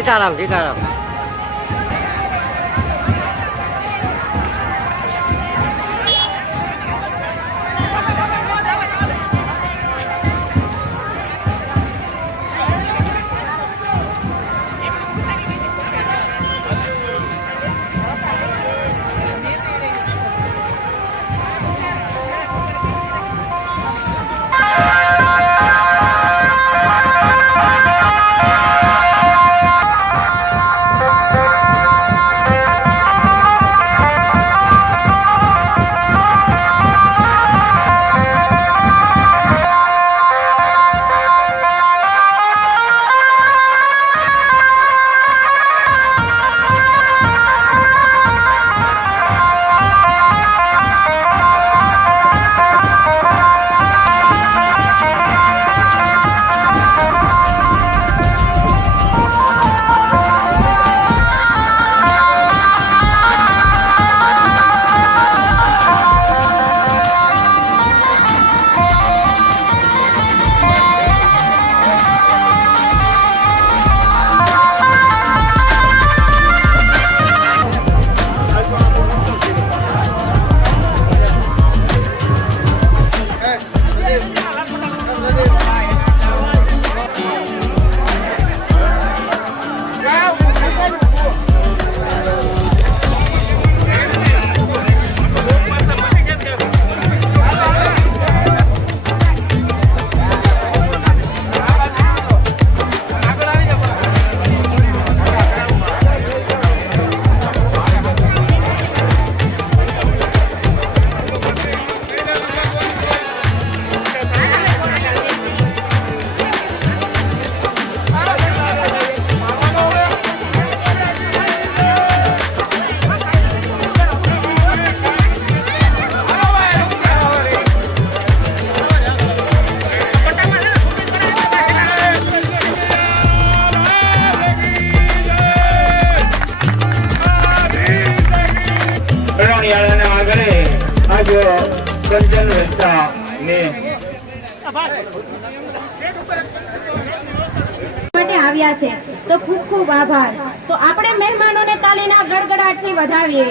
સીતારામ સીતારામ. આવ્યા છે તો ખૂબ ખૂબ આભાર. તો આપણે મહેમાનોને તાલીના ગડગડાટથી વધાવીએ.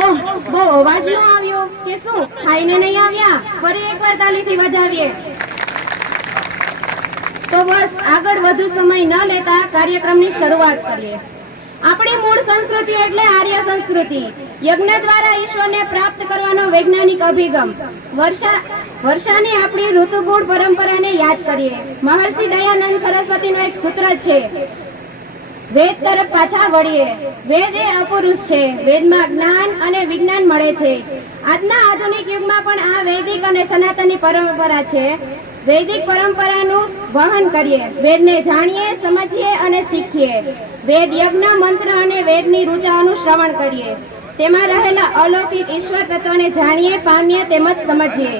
ઓહ, બહુ અવાજ ન આવ્યો કે શું? ખાઈને નહીં આવ્યા? ફરી એકવાર તાલીથી વધાવીએ. તો બસ આગળ વધુ સમય ન લેતા કાર્યક્રમની શરૂઆત કરીએ. આપણી મૂળ સંસ્કૃતિ એટલે આર્ય સંસ્કૃતિ. યજ્ઞ દ્વારા ઈશ્વરને પ્રાપ્ત કરવાનો વૈજ્ઞાનિક અભિગમ. વર્ષાની આપણી ઋતુગુણ પરંપરાને યાદ કરીએ. મહર્ષિ દયાનંદ સરસ્વતીનું એક સૂત્ર છે, વેદ તરફ પાછા વળીએ. વેદ એ અપુરુષ છે. વેદમાં જ્ઞાન અને વિજ્ઞાન મળે છે. આજના આધુનિક યુગમાં પણ આ વૈદિક અને સનાતની પરંપરા છે. વૈદિક પરંપરાનું વહન કરીએ. વેદને જાણીએ, સમજીએ અને શીખીએ. વેદ યજ્ઞ, મંત્ર અને વેદની ઋચાઓનું શ્રવણ કરીએ. તેમાં રહેલા અલૌકિક ઈશ્વર તત્વને જાણીએ, પામીએ તેમજ સમજીએ.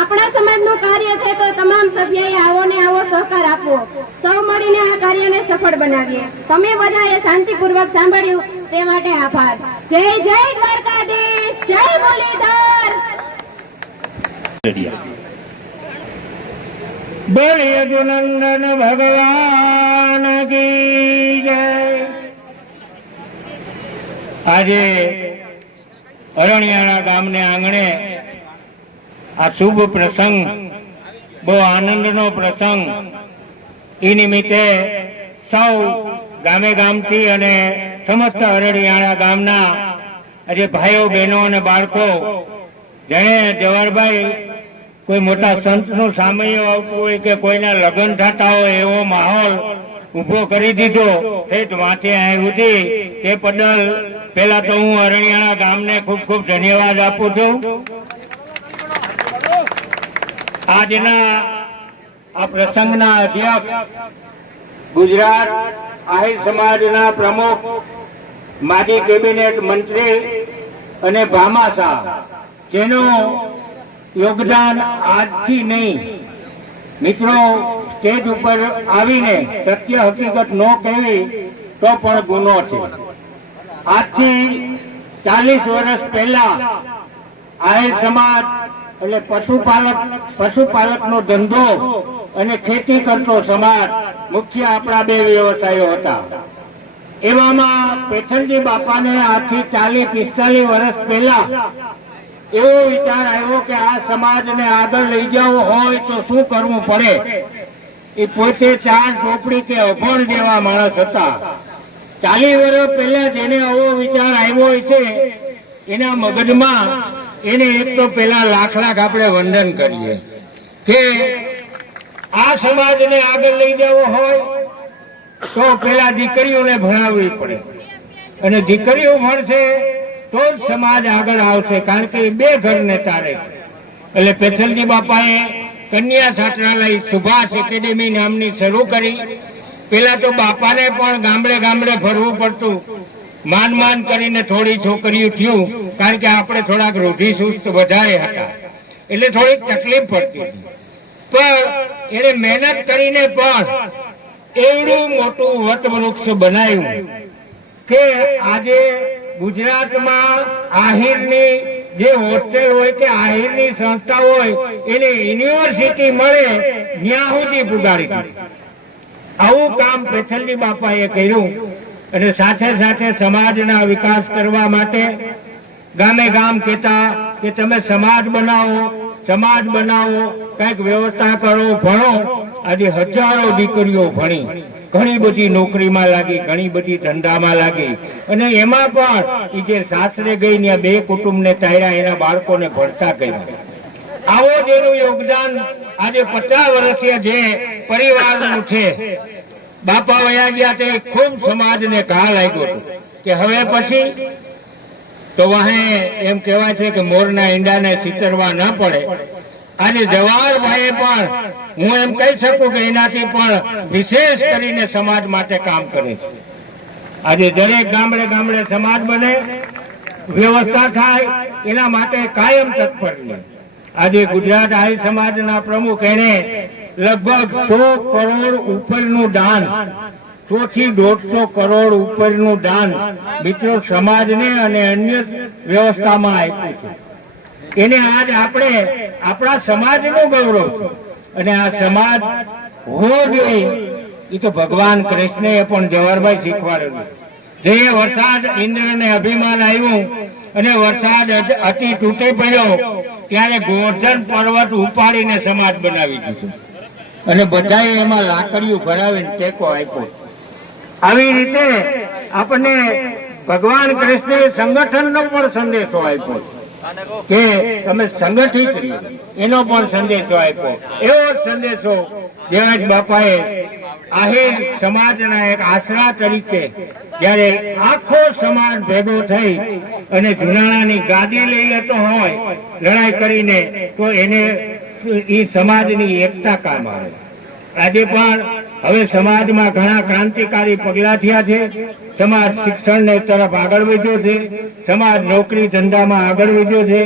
આપણા સમાજનું કાર્ય છે તો તમામ સભ્યોએ આવો ને આવો સહકાર આપવો. સૌ મળીને આ કાર્યને સફળ બનાવીએ. તમે બધાએ શાંતિપૂર્વક સાંભળ્યું તે માટે આભાર. જય જય દ્વારકાધીશ, જય મુરલીધર. બોલે યદુનંદન ભગવાન કી જય. આજે અરણિયાણા ગામને આંગણે આ શુભ પ્રસંગ, બહુ આનંદનો પ્રસંગ, એ નિમિત્તે સૌ ગામે ગામથી અને સમસ્ત અરણિયાણા ગામના આજે ભાઈઓ બહેનો અને બાળકો, જેણે જવાહરભાઈ કોઈ મોટા સંતનું સામૈયું આવતું હોય કે કોઈના લગ્ન થતા હોય એવો માહોલ ઉભો કરી દીધો ઠેઠ માથે સુધી. તે બદલ પેલા તો હું અરણિયાણા ગામને ખૂબ ખૂબ ધન્યવાદ આપું છું. આજના આ પ્રસંગના અધ્યક્ષ, ગુજરાત આહિર સમાજના પ્રમુખ, માજી કેબિનેટ મંત્રી અને ભામાશાહ, જેનું યોગદાન આજથી નહીં, મિત્રો સ્ટેજ ઉપર આવીને સત્ય હકીકત ન કહેવી તો પણ ગુનો છે. આજથી 40 વર્ષ પહેલા આહિર સમાજ એટલે પશુપાલકનો ધંધો અને ખેતી કરતો સમાજ મુખ્ય આપણા બે વ્યવસાયો હતા. એવામાં પેથલજી બાપાને આજથી 40-45 વર્ષ પહેલા એવો વિચાર આવ્યો કે આ સમાજને આગળ લઈ જવો હોય તો શું કરવું પડે. એ પોતે 4 ઝોપડી કે અભણ જેવા માણસ હતા. 40 વર્ષ પહેલા જેને આવો વિચાર આવ્યો હોય છે એના મગજમાં એને એક તો પેલા લાખ આપણે વંદન કરીએ કે આ સમાજને આગળ લઈ જવો હોય તો પેલા દીકરીઓને ભણાવવી પડે અને દીકરીઓ ભણશે તો જ સમાજ આગળ આવશે, કારણ કે એ 2 ઘરને તારે છે. એટલે પેથલજી બાપાએ કન્યા છાત્રાલય સુભાષ એકેડેમી નામની શરૂ કરી. પેલા તો બાપાને પણ ગામડે ગામડે ફરવું પડતું, માન કરીને થોડી છોકરીઓ થયું, કારણ કે આપણે થોડાક રૂઢિચુસ્ત વધારે હતા એટલે થોડીક તકલીફ પડતી હતી. પણ એને મહેનત કરીને પણ એવડું મોટું વટવૃક્ષ બનાવ્યું કે આજે ગુજરાતમાં આહિરની જે હોસ્ટેલ હોય કે આહિરની સંસ્થા હોય એને યુનિવર્સિટી મળે ત્યાં સુધી પુગાડી દીધી. આવું કામ પેથલજી બાપાએ કર્યું અને સાથે સાથે સમાજના વિકાસ કરવા માટે ગામે ગામ કહેતા કે તમે સમાજ બનાવો, કંઈક વ્યવસ્થા કરો, ભણો. આજે હજારો દીકરીઓ ભણી, ઘણી બધી નોકરીમાં લાગી, ઘણી બધી ધંધામાં લાગી અને એમાં પણ જે સાસરે ગઈ ત્યાં 2 કુટુંબને તાર્યા, એના બાળકોને ભણતા કર્યા. આવો જેનું યોગદાન આજે 50 વર્ષીય જે પરિવારનું છે. બાપા વયા ગયા તે ખૂબ સમાજને ઘા લાગ્યો હતો કે હવે પછી તો વાહે એમ કહેવાય છે કે મોરના ઈંડાને ચીતરવા ન પડે. આજે જવાહરભાઈએ પણ હું એમ કહી શકું કે એનાથી પણ વિશેષ કરીને સમાજ માટે કામ કરે છે. આજે દરેક ગામડે ગામડે સમાજ બને, વ્યવસ્થા થાય, એના માટે કાયમ તત્પર છે. આજે ગુજરાત આર્ય સમાજના પ્રમુખ એને લગભગ 100 કરોડ ઉપરનું દાન, 100 થી 150 કરોડ ઉપરનું દાન મિત્રો સમાજને અને અન્ય વ્યવસ્થામાં આપ્યું છે. એને આજ આપણે આપણા સમાજનું ગૌરવ છે અને આ સમાજ હોવો જોઈએ એ તો ભગવાન કૃષ્ણએ પણ જવાહરભાઈ શીખવાડેલું. જે વરસાદ ઇન્દ્રને અભિમાન આવ્યું અને વરસાદ અતિ તૂટી પડ્યો ત્યારે ગોવર્ધન પર્વત ઉપાડીને સમાજ બનાવી દીધો અને બધાએ એમાં લાકડીઓ ભરાવીને ટેકો આપ્યો. આવી રીતે આપણને ભગવાન કૃષ્ણએ સંગઠનનો પણ સંદેશો આપ્યો કે તમે સંગઠિત રહ્યો, એનો પણ સંદેશો આપ્યો. એવો સંદેશો જેવા બાપાએ આહિર સમાજના એક આશરા તરીકે જ્યારે આખો સમાજ ભેગો થઈ અને જુનાણાની ગાદી લઈ લેતો હોય લડાઈ કરીને તો એને એ સમાજની એકતા કામ આવે. આજે પણ હવે સમાજમાં ઘણા ક્રાંતિકારી પગલા થયા છે. સમાજ શિક્ષણ તરફ આગળ વધ્યો છે, સમાજ નોકરી ધંધામાં આગળ વધ્યો છે.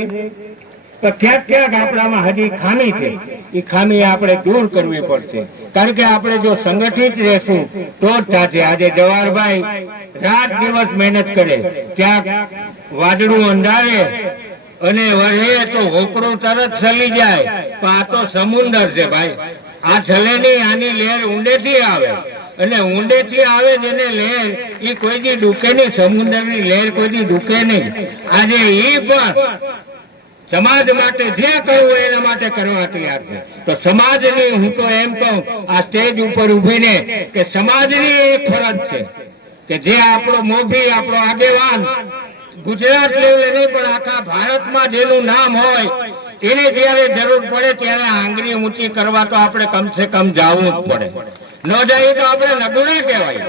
પણ ક્યાંક આપણામાં હજી ખામી છે. એ ખામી આપણે દૂર કરવી પડશે, કારણ કે આપણે જો સંગઠિત રહેશું તો જ થશે. આજે જવાહરભાઈ રાત દિવસ મહેનત કરે, ક્યાંક વાદળું અંધારે અને વહે તો હોકળું તરત ચલી જાય, પણ આ તો સમુદ્ર છે ભાઈ. આ છલેની આની લહેર ઊંડેથી આવે અને ઊંડેથી આવે જેને લહેર એ કોઈ દી ડૂકે નહીં, સમુદ્રની લહેર કોઈ દી ડૂકે નહીં. આજે એ પણ સમાજ માટે જે કરવું એના માટે કરવા તૈયાર છે. તો સમાજની હું તો એમ કહું આ સ્ટેજ ઉપર ઉભીને કે સમાજની એક ફરજ છે કે જે આપણો મોભી, આપણો આગેવાન ગુજરાત લેવલે નહીં પણ આખા ભારતમાં જેનું નામ હોય એને જયારે જરૂર પડે ત્યારે આંગળી ઊંચી કરવા તો આપણે કમસે કમ જવું જ પડે. ન જઈએ તો આપણે નગુણા કહેવાય.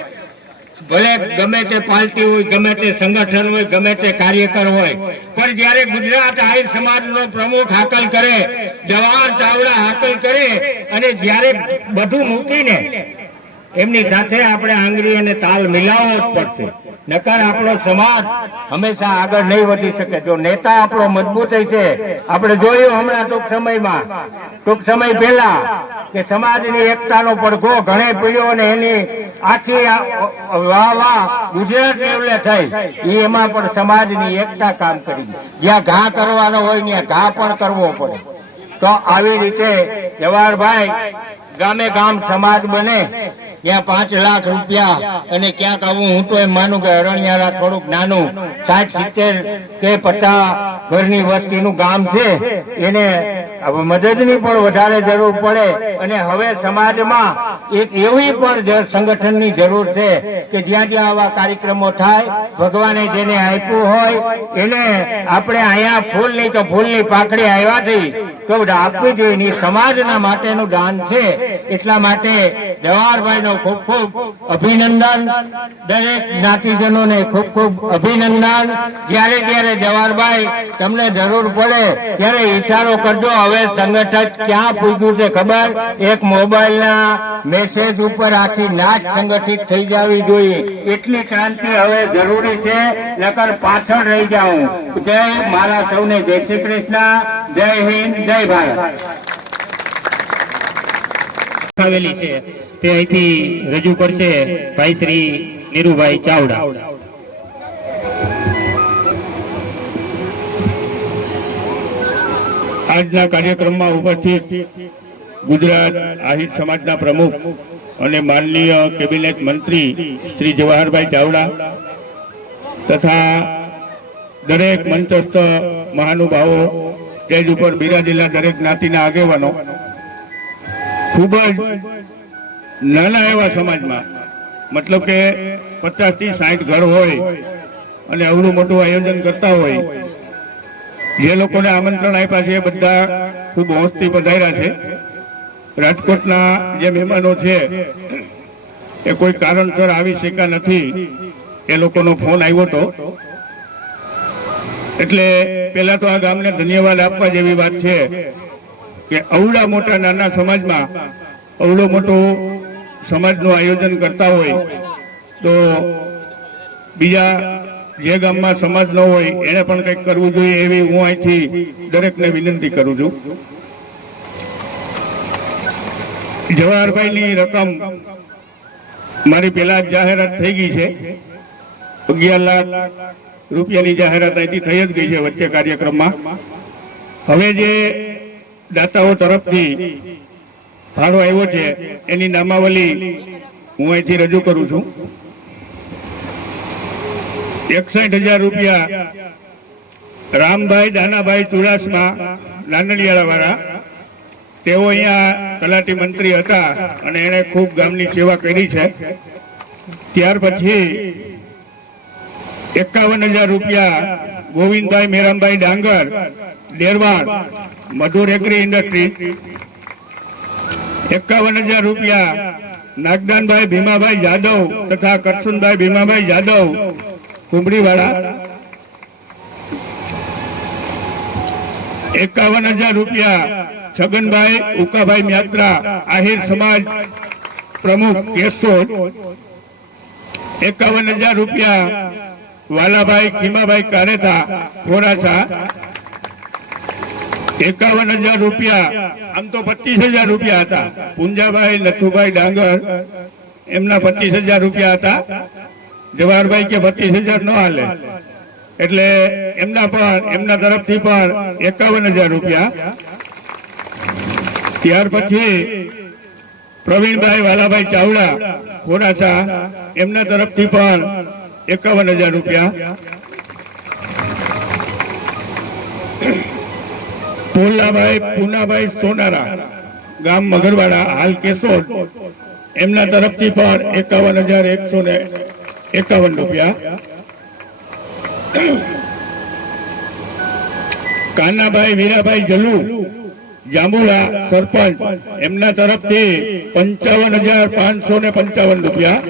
ભલે ગમે તે પાર્ટી હોય, ગમે તે સંગઠન હોય, ગમે તે કાર્યકર હોય, પણ જયારે ગુજરાત આહિર સમાજનો પ્રમુખ હાકલ કરે, જવાહર ચાવડા હાકલ કરે અને જયારે બધું મૂકીને એમની સાથે આપણે આંગળી અને તાલ મિલાવવો જ પડશે. નકર આપણો સમાજ હંમેશા આગળ નહીં વધી શકે. જો નેતા આપણો મજબૂત છે, આપણે જોયું હમણાં ટૂંક સમય પહેલા કે સમાજની એકતાનો પડઘો ઘણે પીડ્યો અને એની આખી વાહ ગુજરાત લેવલે થઈ. એમાં પણ સમાજની એકતા કામ કરી. જ્યાં ઘા કરવાનો હોય ત્યાં ઘા પણ કરવો પડે. તો આવી રીતે જવાહરભાઈ ગામે ગામ સમાજ બને ત્યાં 5 લાખ રૂપિયા અને ક્યાંક આવું હું તો એમ માનું કે અરણ્યારા થોડુંક નાનું 60-70 કે 50 ઘરની વસ્તીનું ગામ છે, એને મદદની પણ વધારે જરૂર પડે. અને હવે સમાજમાં એક એવી પણ સંગઠનની જરૂર છે કે જ્યાં જ્યાં આવા કાર્યક્રમો થાય, ભગવાને જેને આપ્યું હોય એને આપણે અહીંયા ફૂલની તો ફૂલની પાકડી આવ્યાથી તો આપવી જોઈએ. સમાજના માટેનું દાન છે. એટલા માટે જવાહરભાઈનો ખૂબ ખૂબ અભિનંદન, દરેક જ્ઞાતિજનોને ખૂબ ખૂબ અભિનંદન. જ્યારે જ્યારે જવાહરભાઈ તમને જરૂર પડે ત્યારે ઈશારો કરજો. હવે સંગઠન ક્યાં પૂગ્યું છે ખબર? એક મોબાઈલના મેસેજ ઉપર આખી નાચ સંગઠિત થઈ જવી જોઈએ. એટલી ક્રાંતિ હવે જરૂરી છે, નકર પાછળ રહી જાઉં. જય મારા સૌને જય શ્રી કૃષ્ણ, જય હિન્દ, જય ભારત. આવેલી છે તે અહીંથી રજૂ કરશે ભાઈ શ્રી નીરુભાઈ ચાવડા. આજના કાર્યક્રમમાં ઉપસ્થિત ગુજરાત આહિર સમાજના પ્રમુખ અને માનનીય કેબિનેટ મંત્રી શ્રી જવાહરભાઈ ચાવડા તથા દરેક મંચસ્થ મહાનુભાવો, સ્ટેજ ઉપર બિરાજેલા દરેક જ્ઞાતિના આગેવાનો, ખૂબ જ નાના એવા સમાજમાં, મતલબ કે 50 થી 60 ઘર હોય અને અવળું મોટું આયોજન કરતા હોય, જે લોકોને આમંત્રણ આપ્યા છે એ બધા ખૂબ હોંશથી પધાર્યા છે. રાજકોટના જે મહેમાનો છે એ કોઈ કારણસર આવી શક્યા નથી, એ લોકોનો ફોન આવ્યો હતો. એટલે પહેલા તો આ ગામને ધન્યવાદ આપવા જેવી વાત છે કે અવળા મોટા નાના સમાજમાં અવળું મોટું સમાજનું આયોજન કરતા હોય તો બીજા જે ગામમાં સમાજ ન હોય એને પણ કંઈક કરવું જોઈએ, એવી હું અહીંથી દરેકને વિનંતી કરું છું. જવાહરભાઈની રકમ મારી પહેલા જાહેરાત થઈ ગઈ છે. 11 લાખ રૂપિયાની જાહેરાત અહીંથી થઈ જ ગઈ છે વચ્ચે કાર્યક્રમમાં. હવે જે દાતાઓ તરફથી ફાળો આવ્યો છે એની નામાવલી હું અહીંથી રજૂ કરું છું. 61,000 રૂપિયા રામભાઈ દાનાભાઈ ચુડાસમા નાનડિયાળા વાળા, તેઓ અહીંયા તલાટી મંત્રી હતા અને એણે ખૂબ ગામની સેવા કરી છે. ત્યાર પછી 51,000 રૂપિયા ગોવિંદભાઈ મેરામભાઈ ડાંગર, ડેરવાડ, મધુર એગ્રી ઇન્ડસ્ટ્રી. 51,000 રૂપિયા નાગદાનભાઈ ભીમાભાઈ જાદવ તથા કરસુનભાઈ ભીમાભાઈ જાદવ, કુંબડીવાળા. 51,000 રૂપિયા છગનભાઈ ઉકાભાઈ મ્યાત્રા, આહિર સમાજ પ્રમુખ કેશોદ. 51,000 રૂપિયા વાલાભાઈ ખીમાભાઈ કારેતા, ખોરાસા. 51,000 રૂપિયા, આમ તો 25,000 રૂપિયા હતા, પુંજાભાઈ નથુભાઈ ડાંગર, એમના 25,000 રૂપિયા હતા. જવાહરભાઈ કે 25,000 ન હાલે એટલે એમના તરફથી પણ 51,000 રૂપિયા. ત્યાર પછી પ્રવીણભાઈ વાલાભાઈ ચાવડા, ખોરાસા, એમના તરફથી પણ 51,000 રૂપિયા. પોલાભાઈ પૂનાભાઈ સોનારા, ગામ મગરવાડા, હાલ કેશોદ, એમના તરફથી પણ 51,151 રૂપિયા. કાનાભાઈ વીરાભાઈ જલુ, જાંબુલા સરપંચ, એમના તરફથી 55,555 રૂપિયા.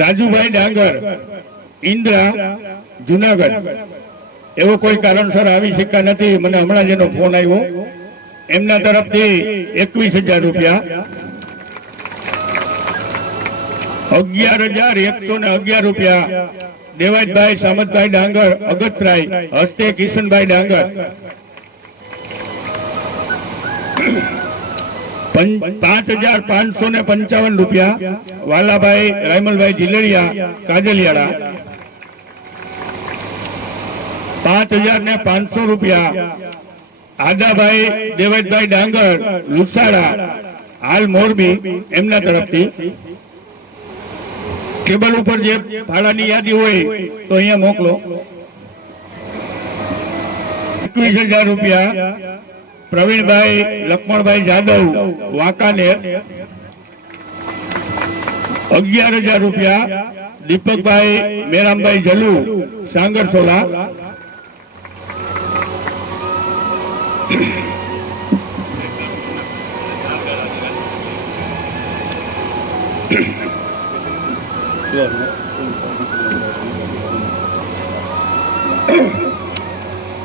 રાજુભાઈ ડાંગર, ઇન્દ્રા, જુનાગઢ, એવો કોઈ કારણસર આવી શક્યા નથી, મને હમણાં જેનો ફોન આવ્યો, એમના તરફથી 21,000 રૂપિયા. 11,111 રૂપિયા દેવાજભાઈ સામતભાઈ ડાંગર, અગતરાય, હસ્તે કિશનભાઈ ડાંગર. 5,555 રૂપિયા વાલાભાઈ રાયમલભાઈ જીલડિયા, કાજલિયાળા. 5,500 રૂપિયા આદાભાઈ દેવતભાઈ ડાંગર લુસાડા હાલ મોરબી એમના તરફથી ટેબલ ઉપર જે ફાળાની યાદી હોય તો અહીંયા મોકલો. 21,000 રૂપિયા પ્રવીણભાઈ લક્ષ્મણભાઈ જાદવ વાંકાનેર. 11,000 રૂપિયા દીપકભાઈ મેરામભાઈ જલુ સાંગરસોલા.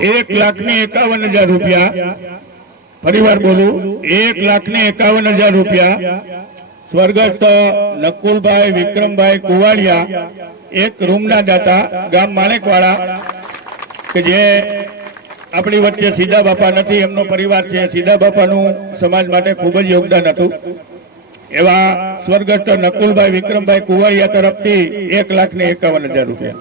1,51,000 રૂપિયા. ફરીવાર બોલું, 1,51,000 રૂપિયા સ્વર્ગસ્થ નકુલભાઈ વિક્રમભાઈ કુવાડિયા, એક રૂમના દાતા, ગામ માણેકવાડા, કે જે આપણી વચ્ચે સીધા બાપા નથી, એમનો પરિવાર છે. સીધા બાપાનું સમાજ માટે ખૂબ જ યોગદાન હતું. એવા સ્વર્ગસ્થ નકુલભાઈ વિક્રમભાઈ કુવાડિયા તરફથી 1,51,000 રૂપિયા.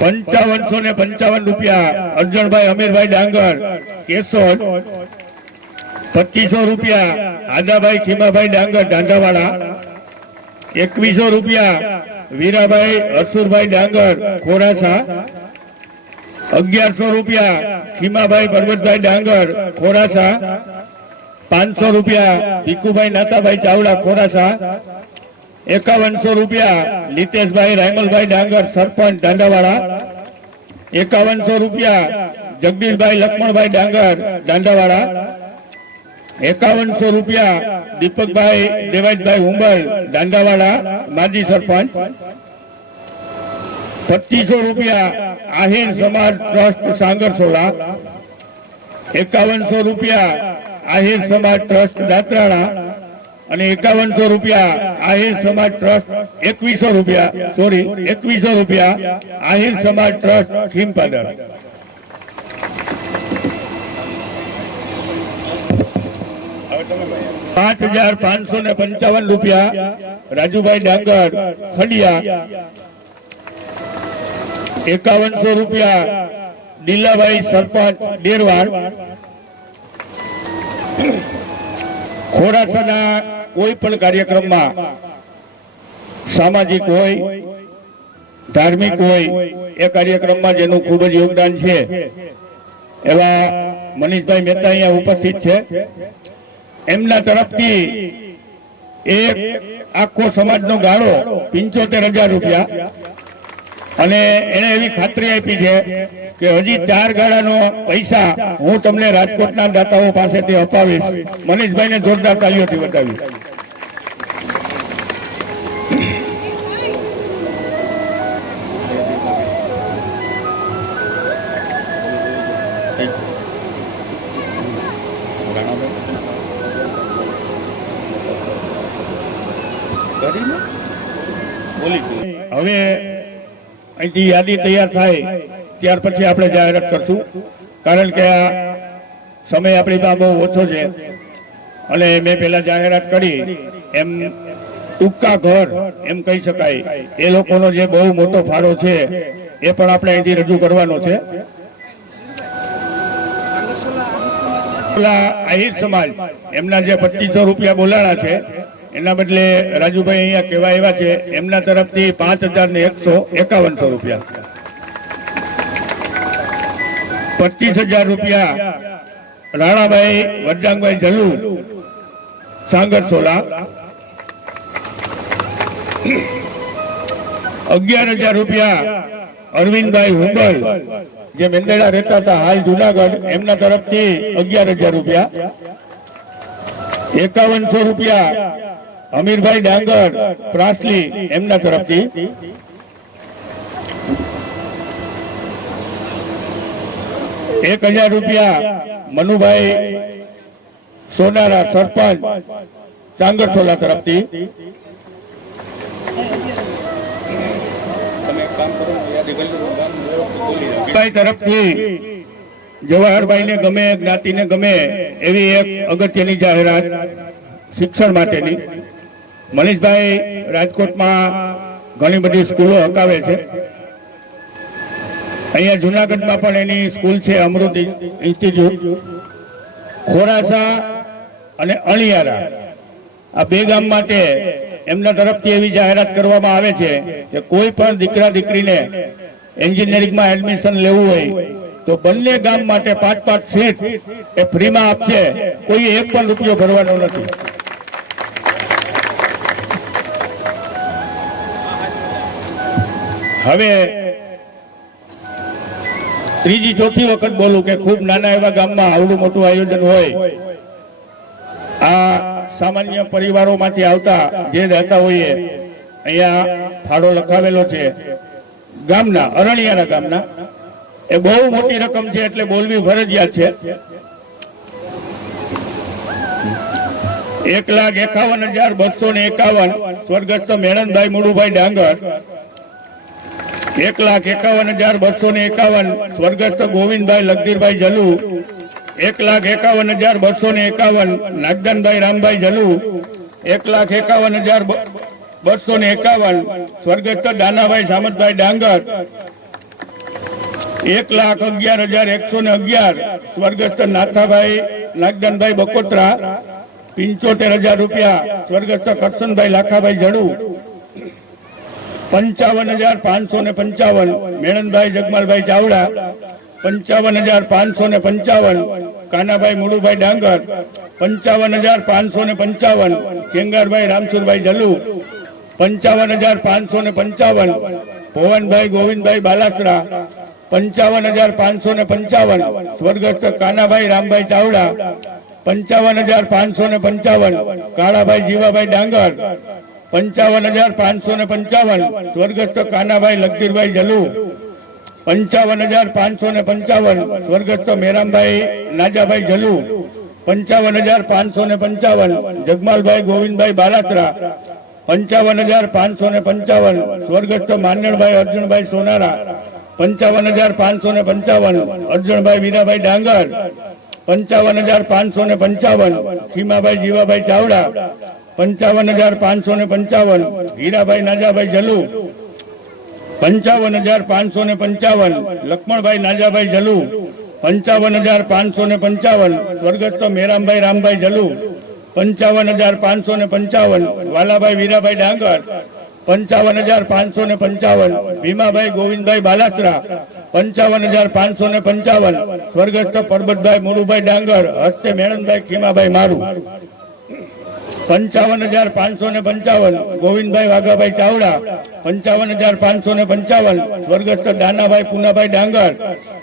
5555 રૂપિયા અર્જણભાઈ અમીરભાઈ ડાંગર કેશોદ. 2500 રૂપિયા આદાભાઈ ખીમાભાઈ ડાંગર ઢાંઢાવાડા. 2100 રૂપિયા વીરાભાઈ હરસુરભાઈ ડાંગર ખોરાસા. 1100 રૂપિયા ખીમાભાઈ પરબતભાઈ ડાંગર ખોરાસા. 500 રૂપિયા ભીખુભાઈ નાતાભાઈ ચાવડા ખોરાસા. 5100 રૂપિયા લીતેશભાઈ રાયમલભાઈ ડાંગર સરપંચ દાંડાવાડા. 5100 રૂપિયા જગદીશભાઈ લક્ષ્મણભાઈ ડાંગર દાંડાવાડા. 5100 રૂપિયા દીપકભાઈ દેવાજભાઈ હુંબલ દાંડાવાડા માજી સરપંચ. 2500 રૂપિયા આહિર સમાજ ટ્રસ્ટ સાંગરસોલા. 5100 રૂપિયા આહિર સમાજ ટ્રસ્ટ દાત્રાણા. અને 5100 રૂપિયા આહિર સમાજ ટ્રસ્ટ 2100 રૂપિયા 2100 રૂપિયા આહિર સમાજ ટ્રસ્ટ ખીમપાદર. ₹5,555 રાજુભાઈ ડાંગર ખડિયા. 5100 રૂપિયા ડીલાભાઈ સરપંચ ડેરવાડ. ખોરાસાના કોઈ પણ કાર્યક્રમમાં, સામાજિક હોય, ધાર્મિક હોય, એ કાર્યક્રમમાં જેનું ખૂબ જ યોગદાન છે એવા મનીષભાઈ મહેતા અહીંયા ઉપસ્થિત છે. એમના તરફથી એક આખો સમાજનો ગાળો 75,000 રૂપિયા. અને એને એવી ખાતરી આપી છે કે હજી 4 ગાળાનો પૈસા હું તમને રાજકોટના દાતાઓ પાસેથી અપાવીશ. મનીષભાઈને જોરદાર તાલીઓથી બતાવી. હવે અહીંથી યાદી તૈયાર થાય ત્યાર પછી આપણે જાહેરાત કરશું, કારણ કે આ સમય આપણી પાસે બહુ ઓછો છે. અને મેં પહેલા જાહેરાત કરી એમ ટૂંકા ઘર એમ કહી શકાય, એ લોકોનો જે બહુ મોટો ફાળો છે એ પણ આપણે અહીંથી રજૂ કરવાનો છે. આહિર સમાજ એમના જે 2500 રૂપિયા બોલાણા છે એના બદલે રાજુભાઈ અહીંયા કહેવા આવ્યા છે, એમના તરફથી 5,151 રૂપિયા. 25,000 રૂપિયા રાણાભાઈ વરદાંગભાઈ જલુ સાંગરસોલા. 11,000 રૂપિયા અરવિંદભાઈ હુંબલ જે મેંદેડા રહેતા હતા હાલ જુનાગઢ, એમના તરફથી 11,000 રૂપિયા. 5100 રૂપિયા અમીરભાઈ ડાંગર પ્રાસલી એમના તરફથી. 1,000 રૂપિયા મનુભાઈ સોનારા સરપંચ સાંગરસોલા તરફથી. તરફથી જવાહરભાઈને ગમે, જ્ઞાતિને ગમે એવી એક અગત્યની જાહેરાત શિક્ષણ માટેની. મનીષભાઈ રાજકોટમાં ઘણી બધી સ્કૂલો હકાવે છે. અહીંયા જુનાગઢમાં પણ એની સ્કૂલ છે, અમૃત ઇન્સ્ટિટ્યૂટ. ખોરાસા અને અણિયારા આ બે ગામ માટે એમના તરફથી એવી જાહેરાત કરવામાં આવે છે કે કોઈ પણ દીકરા દીકરીને એન્જિનિયરિંગમાં એડમિશન લેવું હોય તો બંને ગામ માટે 5-5 સીટ એ ફ્રીમાં આપશે. કોઈ એક પણ રૂપિયો ભરવાનો નથી. હવે ત્રીજી ચોથી વખત બોલું કે ખૂબ નાના એવા ગામમાં આવડું મોટું આયોજન હોય. આ સામાન્ય પરિવારોમાંથી આવતા જે રહેતા હોઈએ, અહીંયા ફાળો લખાવેલો છે ગામના, અરણિયાના ગામના. એ બહુ મોટી રકમ છે એટલે બોલવી ફરજિયાત છે. 1,51,251 સ્વર્ગસ્થ મેણનભાઈ મુળુભાઈ ડાંગર. 1,51,251 સ્વર્ગસ્થ ગોવિંદભાઈ લગધીરભાઈ જલુ. 1,51,251 નાગદાનભાઈ રામભાઈ જલુ. 1,51,251 સ્વર્ગસ્થ દાનાભાઈ સામતભાઈ ડાંગર. 1,11,111 સ્વર્ગસ્થ નાથાભાઈ નાગદાનભાઈ બકોત્રા. 75,000 રૂપિયા સ્વર્ગસ્થ કરશનભાઈ લાખાભાઈ જડુ. 55,555 મેણનભાઈ જગમાલભાઈ ચાવડા. 55,555 કાનાભાઈ મુળુભાઈ ડાંગર. 55,555 કેંગારભાઈ રામસુરભાઈ જલુ. 55,555 ભવનભાઈ ગોવિંદભાઈ બાલાસરા. 55,555 સ્વર્ગસ્થ કાનાભાઈ રામભાઈ ચાવડા. 55,555 કાળાભાઈ જીવાભાઈ ડાંગર. 55,555 સ્વર્ગસ્થ કાનાભાઈ લગધીરભાઈ જલુ. 55,555 સ્વર્ગસ્થ મેરામભાઈ નાજાભાઈ જલુ. 55,555 જગમાલભાઈ ગોવિંદભાઈ બાલાસરા. 55,555 સ્વર્ગસ્થ માન્યણભાઈ અર્જુનભાઈ સોનારા. 55,555 અર્જુનભાઈ વીરાભાઈ ડાંગર. 55,555 ખીમાભાઈ જીવાભાઈ ચાવડા. 55,555 હીરાભાઈ નાજાભાઈ જલુ. 55,555 લક્ષ્મણભાઈ નાજાભાઈ જલુ. 55,555 સ્વર્ગસ્થ મેરામભાઈ રામભાઈ જલુ. 55,555 વાલાભાઈ વીરાભાઈ ડાંગર. 55,555 ભીમાભાઈ ગોવિંદભાઈ બાલાસરા. 55,555 સ્વર્ગસ્થ પરબતભાઈ મુળુભાઈ ડાંગર હસ્તે મેણનભાઈ ખીમાભાઈ મારું. 55,555 ગોવિંદભાઈ વાઘાભાઈ ચાવડા. 55,555 સ્વર્ગસ્થ દાનાભાઈ પૂનાભાઈ ડાંગર.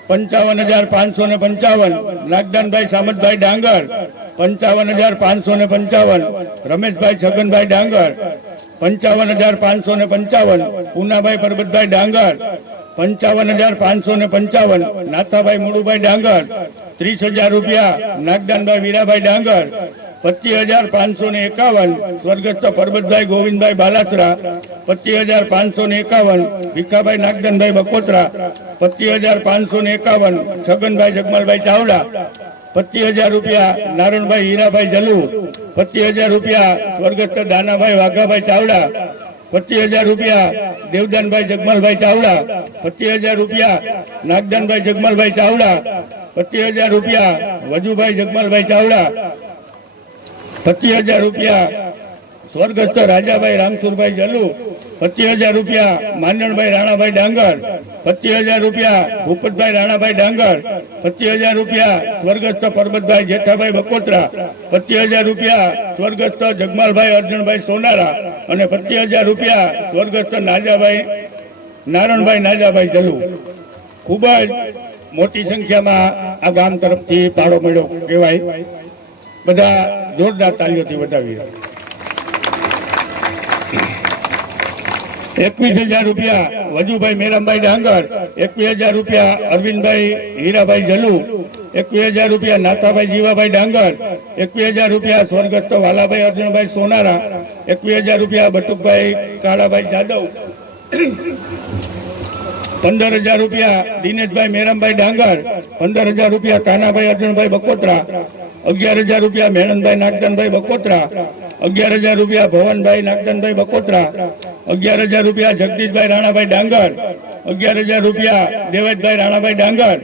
55,555 નાગદાનભાઈ સામતભાઈ ડાંગર. 55,555 રમેશભાઈ છગનભાઈ ડાંગર. 55,555 પૂનાભાઈ પરબતભાઈ ડાંગર. 55,555 નાથાભાઈ મુળુભાઈ ડાંગર. 30,000 રૂપિયા નાગદાનભાઈ વીરાભાઈ ડાંગર. 25,551 સ્વર્ગસ્થ પરબતભાઈ ગોવિંદભાઈ બાલાસરા. 25,551 ભીખાભાઈ નાગદાનભાઈ બકોત્રા. 25,551 છગનભાઈ જગમાલભાઈ ચાવડા. 25,000 રૂપિયા નારણભાઈ હીરાભાઈ જલુ. 25,000 રૂપિયા સ્વર્ગસ્થ દાનાભાઈ વાઘાભાઈ ચાવડા. 25,000 રૂપિયા દેવદાનભાઈ જગમાલભાઈ ચાવડા. 25,000 રૂપિયા નાગદાનભાઈ જગમાલભાઈ ચાવડા. 25,000 રૂપિયા વજુભાઈ જગમાલભાઈ ચાવડા. 25,000 રૂપિયા સ્વર્ગસ્થ રાજાભાઈ રામસુરભાઈ જલુ. 25,000 રૂપિયા માન્યણભાઈ રાણાભાઈ ડાંગર. 25,000 રૂપિયા ભૂપતભાઈ રાણાભાઈ ડાંગર. 25,000 રૂપિયા સ્વર્ગસ્થ પરબતભાઈ જેઠાભાઈ બકોત્રા. 25,000 રૂપિયા સ્વર્ગસ્થ જગમાલભાઈ અર્જુનભાઈ સોનારા. અને 25,000 રૂપિયા સ્વર્ગસ્થ નારણભાઈ નાજાભાઈ જલુ. ખૂબ જ મોટી સંખ્યામાં આ ગામ તરફથી ફાળો મળ્યો કહેવાય. બધા જોરદાર તાલીઓથી વધાવી. 21,000 રૂપિયા વજુભાઈ મેરામભાઈ ડાંગર. 21,000 રૂપિયા અરવિંદભાઈ હીરાભાઈ જલુ. 21,000 રૂપિયા નાથાભાઈ જીવાભાઈ ડાંગર. 21,000 રૂપિયા સ્વર્ગસ્થ વાલાભાઈ અર્જુનભાઈ સોનારા. 21,000 રૂપિયા બટુકભાઈ કાળાભાઈ જાદવ. 15,000 રૂપિયા દિનેશભાઈ મેરામભાઈ ડાંગર. 15,000 રૂપિયા કાનાભાઈ અર્જુનભાઈ બકોત્રા. 11,000 રૂપિયા મેણનભાઈ નાગદાનભાઈ બકોત્રા. 11,000 રૂપિયા ભવનભાઈ નાગદનભાઈ બકોત્રા, 11,000 રૂપિયા જગદીશભાઈ રાણાભાઈ ડાંગર, 11,000 રૂપિયા દેવેશભાઈ રાણાભાઈ ડાંગર,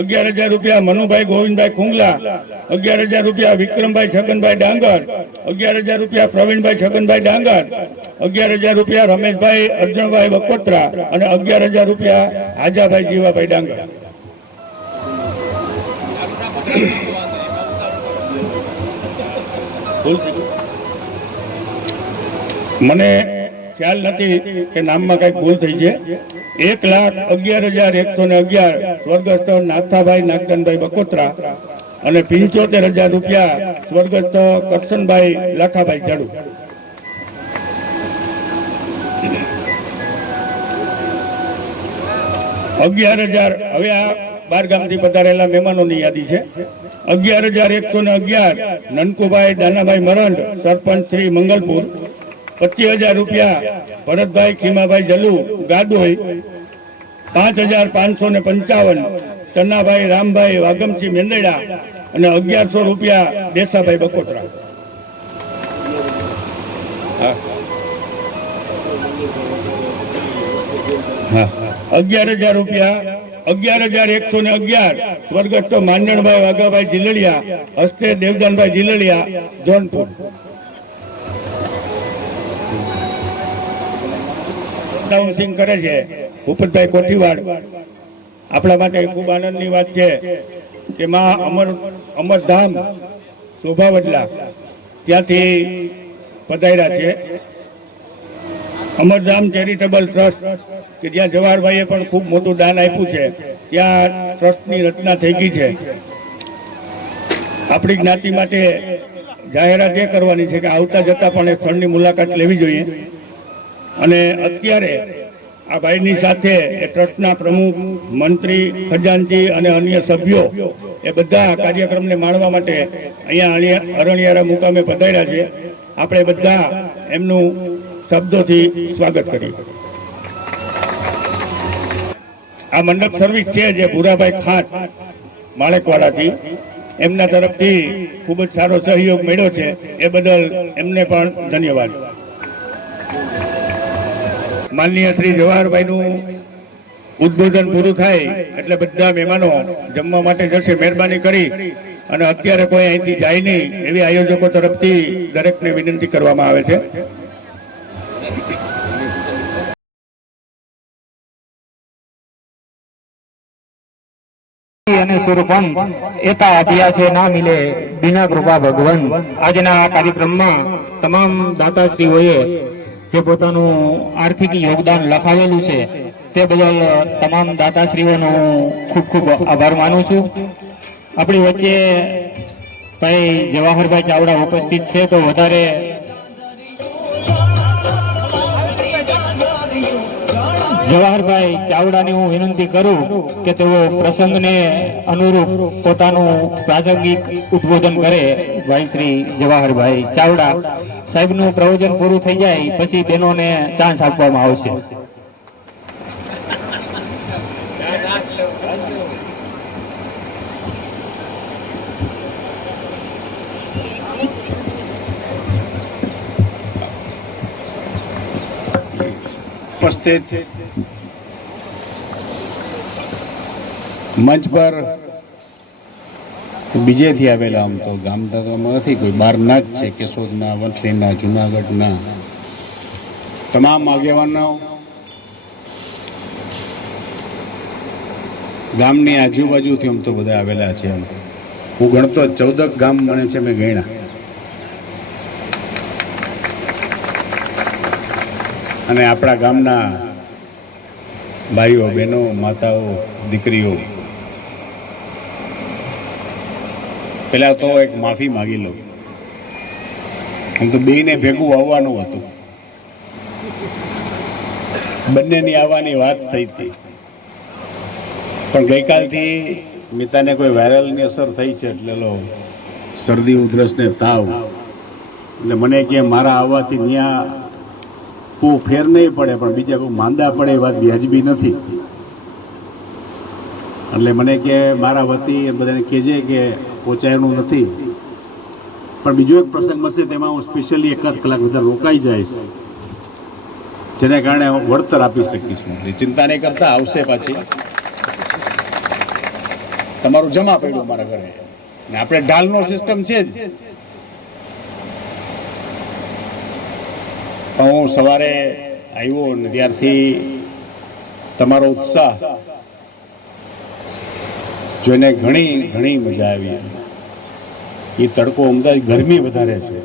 11,000 રૂપિયા મનુભાઈ ગોવિંદભાઈ ખુંગલા, 11,000 રૂપિયા વિક્રમભાઈ છગનભાઈ ડાંગર, 11,000 રૂપિયા પ્રવીણભાઈ છગનભાઈ ડાંગર, 11,000 રૂપિયા રમેશભાઈ અર્જુનભાઈ બકોત્રા અને 11,000 રૂપિયા હાજાભાઈ જીવાભાઈ ડાંગર. મને ખ્યાલ નથી કે નામમાં કઈ ભૂલ થઈ છે. 1,11,111 સ્વર્ગસ્થ નાથાભાઈ નાગદનભાઈ બકોત્રા અને 75,000 રૂપિયા સ્વર્ગસ્થ કરશનભાઈ લાખાભાઈ જાડુ. હવે આ 12 ગામથી પધારેલા મહેમાનોની યાદી છે. 11,111 નનકુભાઈ દાનાભાઈ મરંડ, સરપંચ શ્રી મંગલપુર. 25,000 રૂપિયા ભરતભાઈ ખીમાભાઈ જલુ ગાડોઈ. 5,555 ચન્નાભાઈ રામભાઈ વાગમસિંહ મેંદડા અને 1,100 રૂપિયા દેસાભાઈ બકોત્રા. હા 11,000 રૂપિયા 11,111 સ્વર્ગસ્થ માંડણભાઈ વાઘાભાઈ જીલડિયા, હસ્તે દેવદાનભાઈ જીલડિયા, જોનપુર. અનાઉન્સિંગ કરે છે ભૂપતભાઈ કોઠીવાડ. આપણા માટે ખૂબ આનંદની વાત છે કે માં અમરધામ શોભાવડલા ત્યાંથી પધાર્યા છે. અમરધામ ચેરિટેબલ ટ્રસ્ટ કે જ્યાં જવાહરભાઈએ પણ ખૂબ મોટું દાન આપ્યું છે, ત્યાં ટ્રસ્ટની રચના થઈ ગઈ છે. આપણી જ્ઞાતિ માટે જાહેરાત એ કરવાની છે કે આવતા જતા પણ એ સ્થળની મુલાકાત લેવી જોઈએ. અને અત્યારે આ ભાઈની સાથે એ ટ્રસ્ટના પ્રમુખ, મંત્રી, ખજાનચી અને અન્ય સભ્યો એ બધા કાર્યક્રમને માણવા માટે અહીંયા અરણિયારા મુકામે પધાર્યા છે. આપણે બધા એમનું શબ્દોથી સ્વાગત કરીએ. આ મંડપ સર્વિસ છે જે ભૂરાભાઈ ખાટ માળેકવાડાથી, એમના તરફથી ખૂબ જ સારો સહયોગ મળ્યો છે. એ બદલ એમને પણ ધન્યવાદ. માનનીય શ્રી જવાહરભાઈનું ઉદ્બોધન પૂરું થાય એટલે બધા મહેમાનો જમવા માટે જશે. મહેરબાની કરી અને અત્યારે કોઈ અહીંથી જાય નહીં એવી આયોજકો તરફથી દરેકને વિનંતી કરવામાં આવે છે. અને સુરપમ એકા અભ્યાસે ના મિલે બિના કૃપા ભગવાન. આજના આ કાર્યક્રમમાં તમામ દાતાશ્રીઓએ જે પોતાનું આર્થિક યોગદાન લખાવેલું છે તે બદલ તમામ દાતાશ્રીઓનો ખૂબ ખૂબ આભાર માનું છું. આપણી વચ્ચે ભાઈ જવાહરભાઈ ચાવડા ઉપસ્થિત છે, તો વધારે જવાહરભાઈ ચાવડાને હું વિનંતી કરું કે તેઓ પ્રસંગને અનુરૂપ પોતાનું પ્રાસંગિક ઉદ્બોધન કરે. ભાઈ શ્રી જવાહરભાઈ ચાવડા સાહેબનું પ્રવચન પૂરું થઈ જાય પછી બહેનોને ચાન્સ આપવામાં આવશે. ઉપસ્થિત મંચ પર બીજેથી આવેલા, આમ તો ગામડામાં નથી, કોઈ બહારના જ છે, કેશોદના, વંથલીના, જુનાગઢના તમામ આગેવાનો, ગામની આજુબાજુથી આમ તો બધા આવેલા છે. હું ગણતો 14 ગામ મને છે, મેં ગણ્યા. અને આપણા ગામના ભાઈઓ, બહેનો, માતાઓ, દીકરીઓ, પેલા તો એક માફી માગી લઉં. આમ તો બેયને ભેગું આવવાનું હતું, બંનેની આવવાની વાત થઈ હતી, પણ ગઈકાલથી મિતાને કોઈ વાયરલની અસર થઈ છે, એટલે શરદી, ઉધરસ ને તાવ, એટલે મને કે મારા આવવાથી ત્યાં કોઈ ફેર નહીં પડે, પણ બીજા કોઈ માંદા પડે એ વાત વ્યાજબી નથી. એટલે મને કે મારા વતી બધાને કહેજે કે પહોંચાયેલું નથી, પણ બીજો એક પ્રસંગ મળશે તેમાં હું સ્પેશિયલી એકાદ કલાક વધારે રોકાઈ જઈશ, જેને કારણે હું વળતર આપી શકીશું. ચિંતા નહીં કરતા, આવશે પાછી. તમારું જમા પડ્યું મારા ઘરે, ને આપણે ઢાલનો સિસ્ટમ છે જ. પણ હું સવારે આવ્યો ને ત્યારથી તમારો ઉત્સાહ જોઈને ઘણી ઘણી મજા આવી. એ તડકો અમદાવાદ ગરમી વધારે છે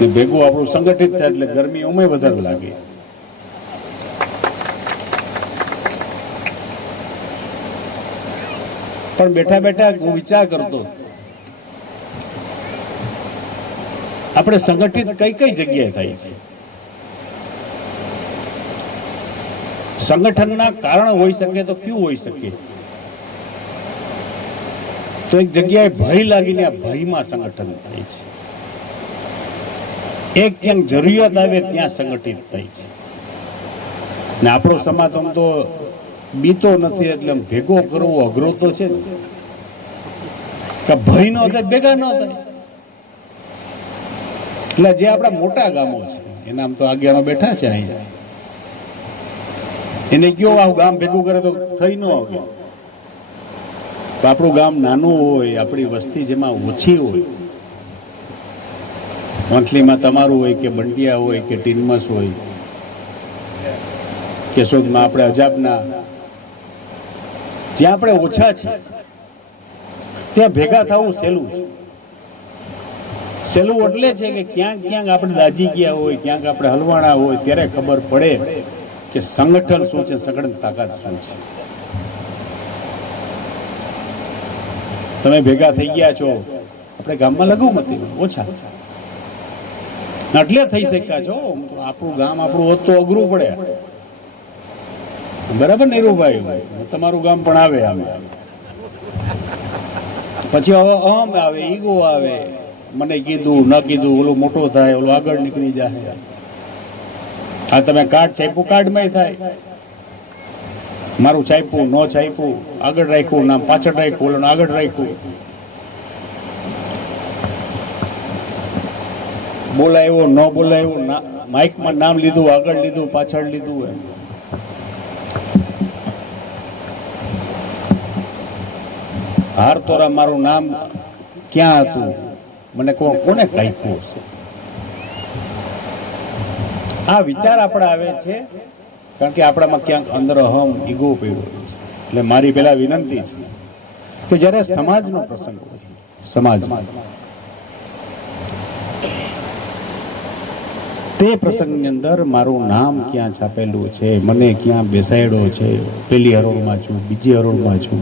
ને ભેગું આપણું સંગઠિત થાય એટલે ગરમી ઉમે વધારે લાગે. પણ બેઠા બેઠા હું વિચાર કરતો, આપણે સંગઠિત કઈ કઈ જગ્યાએ થાય છે? સંગઠનના કારણ હોઈ શકે તો કયું હોઈ શકે? તો એક જગ્યાએ ભય લાગીને આ ભયમાં સંગઠન થાય છે. એક ક્યાંક જરૂરિયાત આવે ત્યાં સંગઠિત થાય છે. ને આપણો સમાજ આમ તો બીતો નથી, એટલે આમ ભેગો કરવો અઘરો તો છે જ. કે ભય ન થાય ભેગા ન થાય. એટલે જે આપણા મોટા ગામો છે એના આમ તો આગેવાનો બેઠા છે અહીંયા, એને કયો આવું ગામ ભેગું કરે તો થઈ ન આવે. તો આપણું ગામ નાનું હોય, આપણી વસ્તી જેમાં ઓછી હોય, વંથલીમાં તમારું હોય કે બંટિયા હોય કે ટીનમસ હોય, કેશોદમાં આપણે અજાબના, જ્યાં આપણે ઓછા છે ત્યાં ભેગા થવું સહેલું છે. સહેલું એટલે છે કે ક્યાંક ક્યાંક આપણે દાજી ગયા હોય, ક્યાંક આપણે હલવાણા હોય, ત્યારે ખબર પડે કે સંગઠન શું છે, સંગઠન તાકાત શું છે. તમે ભેગા થઈ ગયા છો, આપણે ગામમાં લઘુમતી ઓછા એટલે થઈ શક્યા છો. આપણું ગામ આપણું હોત તો અઘરું પડે, બરાબર નીરુભાઈ? તમારું ગામ પણ આવે પછી હવે અહમ આવે, ઈગો આવે, મને કીધું ન કીધું, ઓલું મોટો થાય, ઓલું આગળ નીકળી જાય. આ તમે કાર્ડ છાપ્યું, કાર્ડમાં થાય. મારું છાપ્યું ન છાપ્યું, આગળ રાખ્યું નામ, પાછળ રાખ્યું, ઓલું આગળ રાખ્યું. બોલાવ્યો ન બોલાવ્યો, માઇકમાં નામ લીધું, આગળ લીધું, પાછળ લીધું. એમ હાર તોરા મારું નામ ક્યાં હતું, મને કોને કાપ્યું હશે? આ વિચાર આપણા આવે છે કારણ કે આપણામાં ક્યાંક અંદર અહમ, ઈગો પડ્યો છે. એટલે મારી પેલા વિનંતી છે કે જ્યારે સમાજનો પ્રસંગ હોય, સમાજમાં તે પ્રસંગની અંદર મારું નામ ક્યાં છાપેલું છે, મને ક્યાં બેસાડ્યો છે, પેલી હરોળમાં છું, બીજી હરોળમાં છું,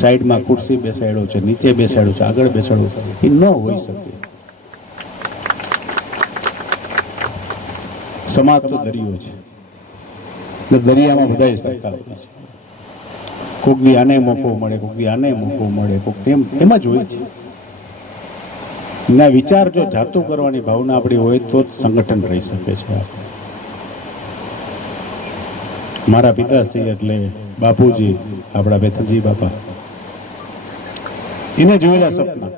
સાઈડમાં ખુરશી બેસાડ્યો છે, નીચે બેસાડ્યો છે, આગળ બેસાડ્યો છે, એ ન હોઈ શકે. સમાજ તો દરિયો છે, દરિયામાં બધા સરકાર હોય છે. કોક દી આને મોકો મળે, કોક દી આને મોકો મળે, કોક એમ જ હોય છે. ના વિચાર જો જાતું કરવાની ભાવના આપણી હોય તો જ સંગઠન રહી શકે છે. મારા પિતાશ્રી એટલે બાપુજી, આપણા બેથનજી બાપા, એને જોયેલા સપના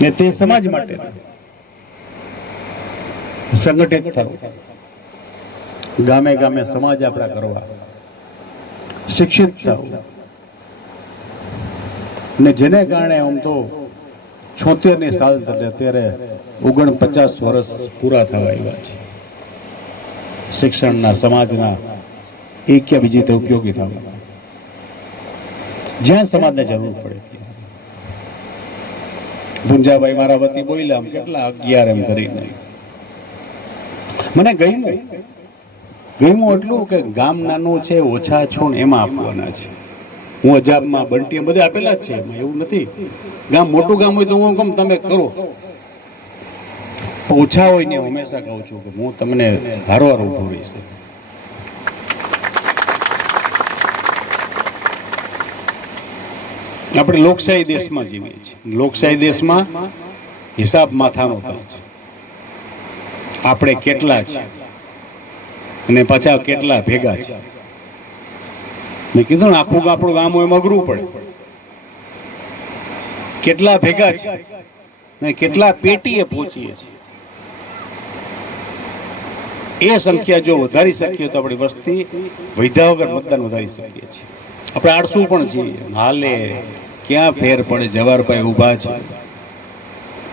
ને તે સમાજ માટે સંગઠિત થવું, ગામે ગામે સમાજ આપણા કરવા, શિક્ષિત થવું, ને જેને કારણે આમ તો 76ની સાલ અત્યારે 49 વર્ષ પૂરા થવા આવ્યા છે. શિક્ષણના, સમાજના એક કે બીજી રીતે ઉપયોગી થવા, જ્યાં સમાજને જરૂર પડે. ભુંજાભાઈ મારા વતી બોલ્યા આમ કેટલા 11 એમ કરીને. મને ગમ્યું એટલું કે ગામ નાનું છે, ઓછા છો ને એમાં આપવાના છે. હું અજાબમાં, બંટી બધે આપેલા જ છે, એવું નથી. ગામ મોટું ગામ હોય તો હું કમ તમે કરો, ઓછા હોય ને હંમેશા કહું છું કે હું તમને હારવાર ઉભો રહીશ. આપણે લોકશાહી દેશમાં જીવીએ છીએ. લોકશાહી દેશમાં હિસાબ માથાનો થાય છે. આપણે કેટલા છે અને પાછા કેટલા ભેગા છે. મેં કીધું ને આખું આપણું ગામ હોય એમ અઘરું પડે. કેટલા ભેગા છે ને કેટલા પેટીએ પહોંચીએ છીએ, એ સંખ્યા જો વધારી શકીએ તો આપણી વસ્તી વધ્યા વગર મતદાન વધારી શકીએ છીએ. આપણે આળસુ પણ છીએ, હાલે ક્યાં ફેર પડે, જવાહરભાઈ ઊભા છે,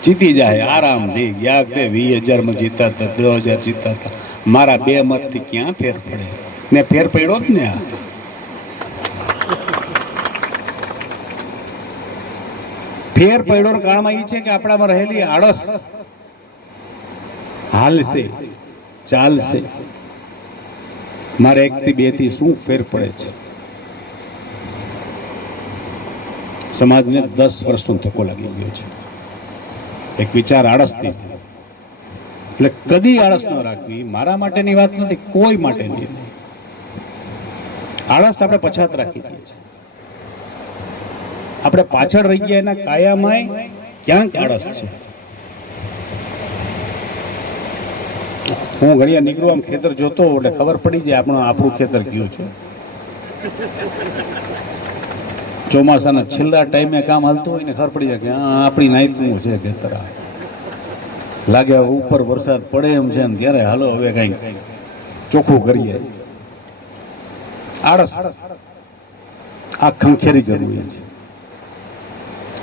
જીતી જાય આરામથી. યાદ તે 20,000 જીતા હતા, 10,000 જીતા હતા, મારા 2 મતથી ક્યાં ફેર પડે, ને ફેર પડ્યો જ ને. આ ફેર પડ્યો કારણમાં એ છે કે આપણામાં રહેલી આળસ હાલશે, ચાલશે, મારે 1 થી 2 થી શું ફેર પડે છે. સમાજને 10 વર્ષનો ધક્કો લાગી ગયો છે એક વિચાર આળસથી. એટલે કદી આળસ ન રાખવી. મારા માટેની વાત નથી, કોઈ માટેની નહીં. આળસ આપણે પછાત રાખી દઈએ છીએ, આપણે પાછળ રહી ગયા. એના કાયામાં ક્યાંક આળસ છે. હું ઘડિયા નીકળું આમ ખેતર જોતો એટલે ખબર પડી જાય આપણું ખેતર કયું છે. ચોમાસાના છેલ્લા ટાઈમે કામ હાલતું હોય ને ખબર પડી જાય કે આપણી નાયતનું છે ખેતર. લાગે ઉપર વરસાદ પડે એમ છે ને ત્યારે હાલો હવે કઈ ચોખ્ખું કરીએ. આળસ આ ખંખેરી જરૂરી છે.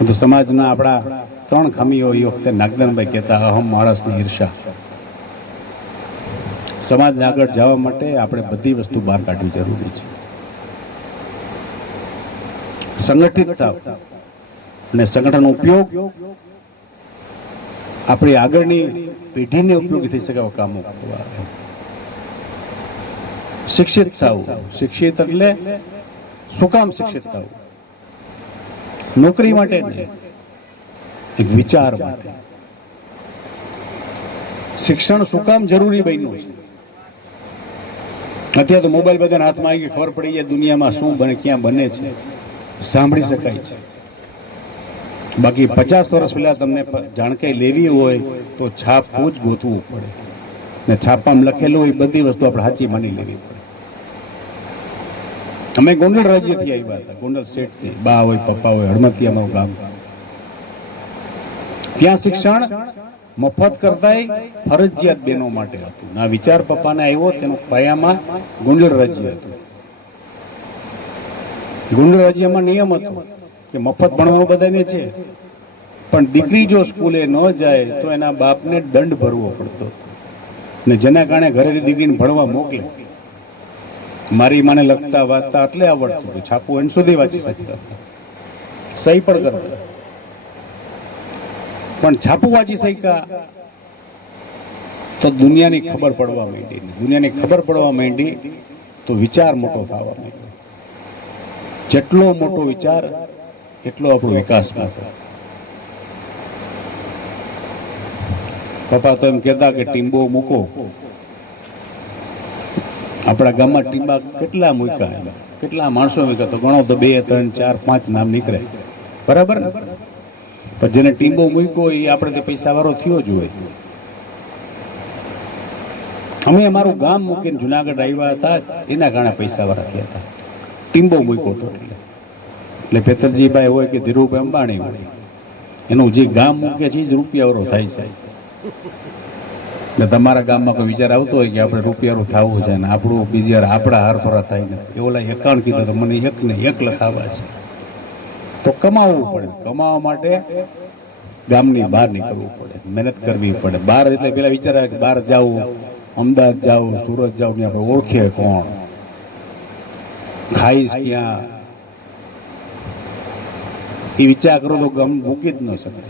તો સમાજના આપણા 3 ખામીઓ એ વખતે નાગદાનભાઈ કહેતા, અહમ, આળસ ને ઈર્ષા. સમાજને આગળ જવા માટે આપણે બધી વસ્તુ બહાર કાઢવી જરૂરી છે. સંગઠિત થાવ અને સંગઠનનો ઉપયોગ આપણી આગળની પેઢીને ઉપયોગી થઈ શકે એવા કામો કરવા. શિક્ષિત થવું. શિક્ષિત એટલે શું કામ શિક્ષિત થવું? નોકરી માટે નહીં, એક વિચાર માટે. શિક્ષણ શું કામ જરૂરી બન્યું છે? અત્યારે તો મોબાઈલ બધાના હાથમાં આવી ગઈ, ખબર પડી જાય દુનિયામાં શું બને, ક્યાં બને છે, સાંભળી શકાય છે. બાકી 50 વર્ષ પહેલા તમને જાણકારી લેવી હોય તો છાપવું જ ગોતવું પડે, ને છાપામાં લખેલું હોય બધી વસ્તુ આપણે સાચી માની લેવી પડે. અમે ગોંડલ રાજ્યથી આવ્યા હતા, ગોંડલ સ્ટેટથી. બા હોય, પપ્પા હોય, હળમતી અમારું ગામ. ત્યાં શિક્ષણ મફત કરતાંય ફરજિયાત બહેનો માટે હતું. આ વિચાર પપ્પાને આવ્યો, તેનો પાયામાં ગોંડલ રાજ્ય હતું. ગોંડલ રાજ્યમાં નિયમ હતો કે મફત ભણવાનું બધાને છે, પણ દીકરી જો સ્કૂલે ન જાય તો એના બાપને દંડ ભરવો પડતો. ને જેના કારણે ઘરેથી દીકરીને ભણવા મોકલે. મારી માને લખતા વાંચતા એટલે આવડતું હતું, છાપું એન સુધી વાંચી શકતા, સહી પણ કરતા. પણ છાપું વાંચી શક્યા તો દુનિયાની ખબર પડવા માંડી. દુનિયાની ખબર પડવા માંડી તો વિચાર મોટો થવા માંડ્યો. જેટલો મોટો વિચાર એટલો આપણો વિકાસ થશે. પપ્પા તો એમ કહેતા કે ટીમ્બો મૂકો. આપણા ગામમાં ટીમ્બા કેટલા મૂક્યા, કેટલા માણસો મૂક્યા તો ગણો તો 2, 3, 4, 5 નામ નીકળે, બરાબર ને? પણ જેને ટીમ્બો મૂક્યો એ આપણે પૈસા વાળો થયો જ હોય. અમે અમારું ગામ મૂકીને જુનાગઢ આવ્યા હતા, એના કારણે પૈસા વાળા થયા હતા. ટીમ્બો મૂક્યો હતો એટલે પેતરજીભાઈ હોય કે ધીરુભાઈ અંબાણી હોય, એનું જે ગામ મૂકે છે એ જ રૂપિયાવાળો થાય છે. એટલે તમારા ગામમાં કોઈ વિચાર આવતો હોય કે આપણે રૂપિયારું થવું છે ને આપણું બીજી વાર આપણા હારથોરા થાય ને એ ઓલા 51 કીધું તો મને 1 ને 1 લખાવા છે, તો કમાવવું પડે. કમાવા માટે ગામની બહાર નીકળવું પડે, મહેનત કરવી પડે. બહાર એટલે પેલા વિચાર આવે કે બહાર જાવું, અમદાવાદ જાવું, સુરત જાવું, ને આપણે ઓળખીએ કોણ, ખાઈશ ક્યાં, એ વિચાર કરો તો ગામ મૂકી જ ન શકે.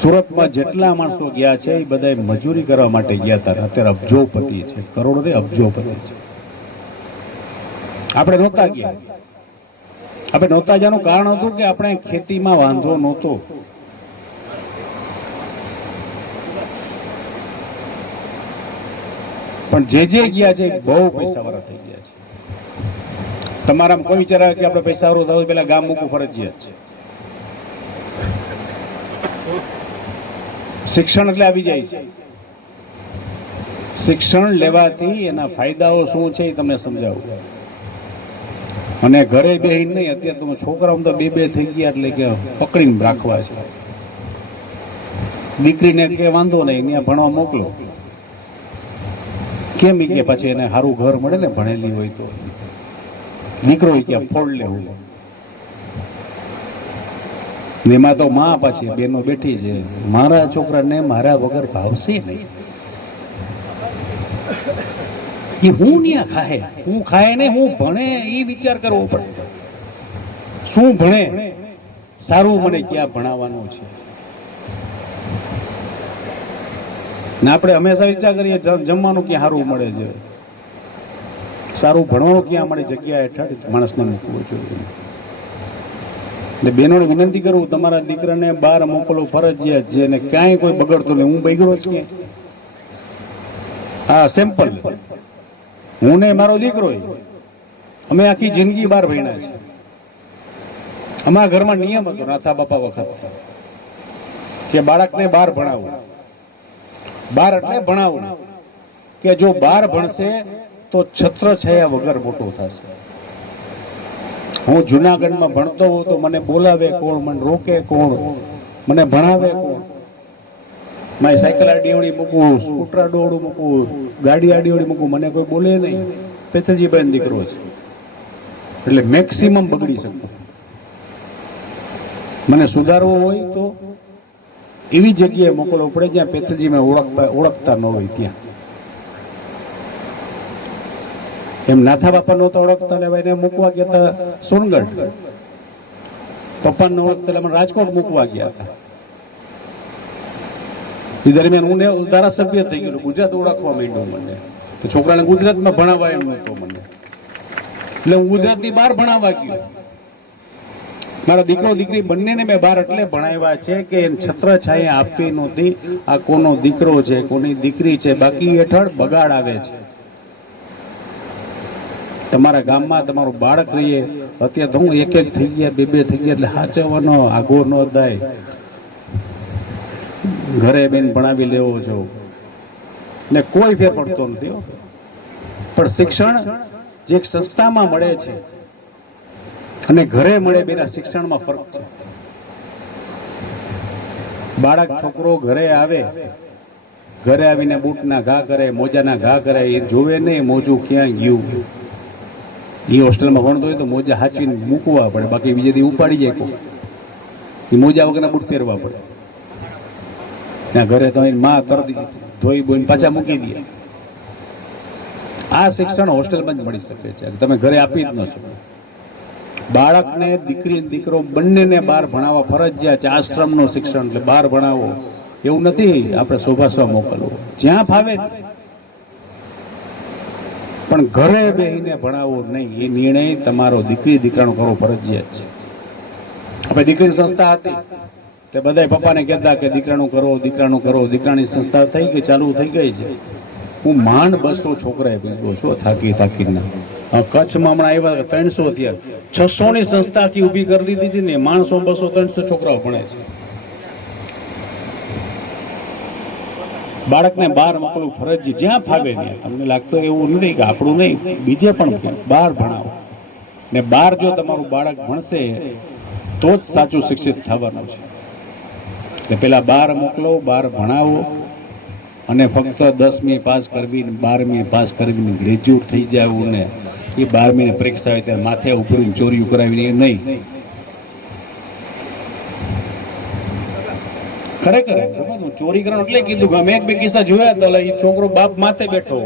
સુરતમાં જેટલા માણસો ગયા છે એ બધા મજૂરી કરવા માટે ગયા હતા. અત્યારે અબજોપતિ છે, કરોડો ને અબજોપતિ છે. આપણે નહોતા ગયા. આપણે નહોતા જવાનું કારણ હતું કે આપણે ખેતીમાં વાંધો નહોતો. પણ જે ગયા છે બહુ પૈસા વાળા થઈ ગયા છે. તમારા કોઈ વિચાર આવે કે આપણે પૈસા વાળું થવું પેલા ગામ મૂકવું ફરજિયાત છે. શિક્ષણ એટલે આવી જાય છે. શિક્ષણ લેવાથી એના ફાયદાઓ શું છે એ તમને સમજાવું. અને ઘરે બેહીને નહીં, અત્યારે તો છોકરાઓ તો બે થઈ ગયા એટલે કે પકડીને રાખવા છે. દીકરીને કે વાંધો નહીં, ત્યાં ભણવા મોકલો. કેમ કે પછી એને સારું ઘર મળે ને ભણેલી હોય તો. દીકરો કે ફોડ લેવું ને એમાં તો માં પાછી બેનો બેઠી છે, મારા છોકરાને મારા વગર ભાવશે નહીં. એ હું ત્યાં ખાય, હું ખાય ને હું ભણે એ વિચાર કરવો પડે. શું ભણે, સારું મને ક્યાં ભણાવવાનું છે. ને આપણે હંમેશા વિચાર કરીએ જમવાનું ક્યાં સારું મળે છે, સારું ભણવાનું ક્યાં મળે, જગ્યા હેઠળ માણસને મૂકવું જોઈએ. એટલે બહેનોને વિનંતી કરું, તમારા દીકરાને બહાર મોકલવું ફરજિયાત છે. ને ક્યાંય કોઈ બગડતું નહીં. હું બગડો જ ક્યાં? હા, સિમ્પલ. હું ને મારો દીકરો અમે આખી જિંદગી બહાર ભણ્યા છે. અમારા ઘરમાં નિયમ હતો નાથા બાપા વખત કે બાળકને બહાર ભણાવવું. બહાર એટલે ભણાવવું કે જો બહાર ભણશે તો છત્ર છાયા વગર મોટો થશે. હું જુનાગઢમાં ભણતો હોઉં તો મને બોલાવે કોણ, મને રોકે કોણ, મને ભણાવે કોણ? મારી સાયકલ આડીઓડી મૂકવું, સ્કૂટર આડોડું મૂકવું, ગાડી આડીઓડી મૂકવું, મને કોઈ બોલે નહીં. પેથલજીભાઈ દીકરો છે એટલે મેક્સિમમ બગડી શકું. મને સુધારવો હોય તો એવી જગ્યાએ મોકલવો પડે જ્યાં પેથલજી મેં ઓળખતા ન હોય ત્યાં. એમ નાથા બાપા નહોતા ઓળખતા એટલે એને મૂકવા ગયા હતા સોનગઢ. પપ્પાને ઓળખતા એટલે અમે રાજકોટ મૂકવા ગયા હતા. એ દરમિયાન હું ધારાસભ્ય થઈ ગયું, ગુજરાત ઓળખવા માંડ્યું મને. છોકરાને ગુજરાતમાં ભણાવવા એમ નહોતો મને, એટલે હું ગુજરાતની બહાર ભણાવવા ગયો. મારા દીકરો દીકરી બંનેને મેં બહાર એટલે ભણાવ્યા છે કે છત્ર છાયા આપવી નહોતી. આ કોનો દીકરો છે, કોની દીકરી છે, બાકી હેઠળ બગાડ આવે છે. તમારા ગામમાં તમારું બાળક રહીએ, અત્યારે તો હું એક થઈ ગયા, બે થઈ ગયા, એટલે સાચવવાનો આગો ન થાય. ઘરે બેન ભણાવી લેવો છો ને કોઈ ફેર પડતો નથી. પણ શિક્ષણ જે એક સંસ્થામાં મળે છે અને ઘરે મળે, બેના શિક્ષણમાં ફરક છે. બાળક છોકરો ઘરે આવે, ઘરે આવીને બૂટના ઘા કરે, મોજાના ઘા કરે, એ જોવે નહીં મોજું ક્યાં ગયું. એ હોસ્ટેલમાં ભણતો હોય તો મોજા હાચીને મૂકવા પડે, બાકી બીજે દી ઉપાડી જાય કોઈ. એ મોજા વગરના બૂટ પહેરવા પડે. ત્યાં ઘરે તો માં તરતી ધોઈ બોઈને પાછા મૂકી દે. આ શિક્ષણ હોસ્ટેલમાં જ મળી શકે છે, તમે ઘરે આપી જ ન શકો. બાળકને દીકરી દીકરો બંનેને બહાર ભણાવવા ફરજિયાત છે. આશ્રમનું શિક્ષણ એટલે બહાર ભણાવો એવું નથી, આપણે શોભાસવા મોકલવો જ્યાં ફાવે. પણ ઘરે બેહીને ભણાવો નહીં, એ નિર્ણય તમારો દીકરી દીકરાનો કરવો ફરજિયાત છે. આપણે દીકરીની સંસ્થા હતી તે બધા પપ્પાને કહેતા કે દીકરાનું કરો, દીકરાનું કરો. દીકરાની સંસ્થા થઈ ગઈ, ચાલુ થઈ ગઈ છે. હું માંડ 200 છોકરાએ ભેગો છું થાકીને. કચ્છમાં હમણાં આવ્યા 300 થયા, 600 ની સંસ્થા આખી ઊભી કરી દીધી છે ને. 100, 200, 300 છોકરાઓ ભણે છે. બાળકને બહાર મોકલવું ફરજ, જ્યાં ફાવે ત્યાં. તમને લાગતું એવું નથી કે આપણું નહીં, બીજે પણ બહાર ભણાવો. ને બહાર જો તમારું બાળક ભણશે તો જ સાચું શિક્ષિત થવાનું છે. એટલે પેલા બહાર મોકલો, બહાર ભણાવો. અને ફક્ત 10મી પાસ કરવી, 12મી પાસ કરવી, ગ્રેજ્યુએટ થઈ જવું ને એ 12મી પરીક્ષા હોય ત્યારે માથે ઉપરીને ચોરીઓ કરાવીને નહીં. ખરેખર ચોરી કરવાનું એટલે કીધું કે મેં 1-2 કિસ્સા જોયા હતા. એ છોકરો બાપ માથે બેઠો,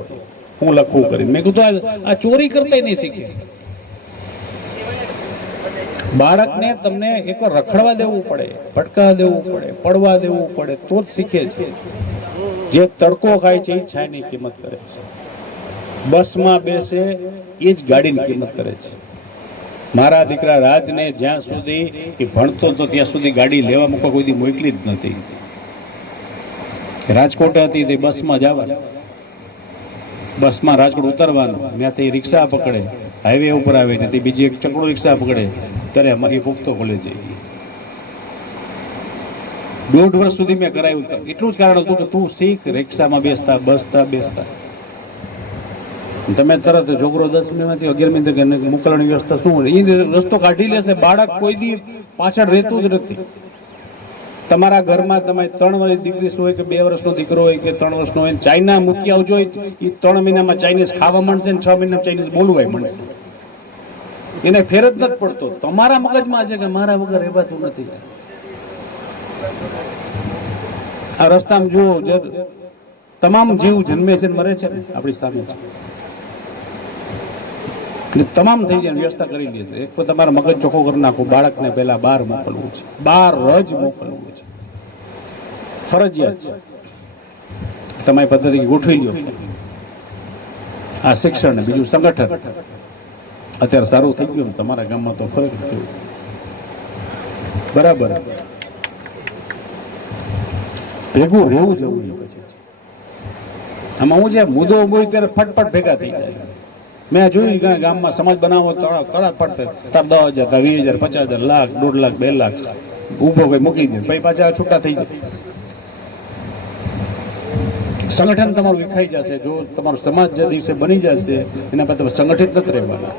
હું લખવું કરીને. મેં કીધું આ ચોરી કરતા નહીં શીખે. બાળકને તમને એક રખડવા દેવું પડે, ભટકા દેવું પડે, પડવા દેવું પડે તો જ શીખે છે. જે તડકો ખાય છે એ જ છાયની કિંમત કરે છે. બસમાં બેસે એ જ ગાડીની કિંમત કરે છે. મારા દીકરા રાજને જ્યાં સુધી એ ભણતો હતો ત્યાં સુધી ગાડી લેવા મૂકવા કોઈ દી મોકલી જ નથી. રાજકોટ હતી તે બસમાં જવાનું, બસમાં રાજકોટ ઉતરવાનું, ત્યાંથી રિક્ષા પકડે, હાઈવે ઉપર આવે ને તે બીજી એક ચકડો રિક્ષા પકડે, ત્યારે અમારી પુખ્તો કોલેજ જઈ. 1.5 વર્ષ સુધી મેં કરાવ્યું. એટલું જ કારણ હતું કે તું શીખ, રિક્ષામાં બેસતા, બસતા, બેસતા. તમે તરત છોકરો 10મીમાંથી 11મી મોકલવાની વ્યવસ્થા શું હોય એ રસ્તો કાઢી લેશે. બાળક કોઈ દી પાછળ રહેતું જ નથી. તમારા ઘરમાં તમે 3 વર્ષની દીકરી હોય કે 2 વર્ષનો દીકરો હોય કે 3 વર્ષનો હોય, ચાઇના મૂકી આવજો, એ 3 મહિનામાં ચાઇનીઝ ખાવા માંડશે ને 6 મહિનામાં ચાઇનીઝ બોલવાય માંડશે. એને ફેર જ નથી પડતો. તમારા મગજમાં છે કે મારા વગર રહેવાતું નથી. આ રસ્તામાં જુઓ, તમામ જીવ જન્મે છે મરે છે ને આપણી સામે છે. એટલે તમામ થઈ જાય વ્યવસ્થા કરી લે છે. એક તો તમારા મગજ ચોખ્ખો કરી નાખો. બાળકને પહેલા બહાર મોકલવું છે, બહાર જ મોકલવું છે, ફરજિયાત છે. તમારી પદ્ધતિ ગોઠવી લો. આ શિક્ષણ ને બીજું સંગઠન અત્યારે સારું થઈ ગયું. તમારા ગામમાં તો ફરક થયું બરાબર. ભેગું રહેવું જરૂરી પછી આમાં હું જે મુદ્દો ઉભો ત્યારે ફટફટ ભેગા થઈ જાય. મેં જોયું ગામમાં સમાજ બનાવો તળાવ પડતે તાર 10,000, તાર 20,000, 50,000, લાખ, 1.5 લાખ, 2 લાખ ઉભો કોઈ મૂકી દે, પછી પાછા છૂટા થઈ જાય. સંગઠન તમારું વિખાઈ જશે. જો તમારો સમાજ જે દિવસે બની જશે એના પર તમે સંગઠિત નથી રહેવાના.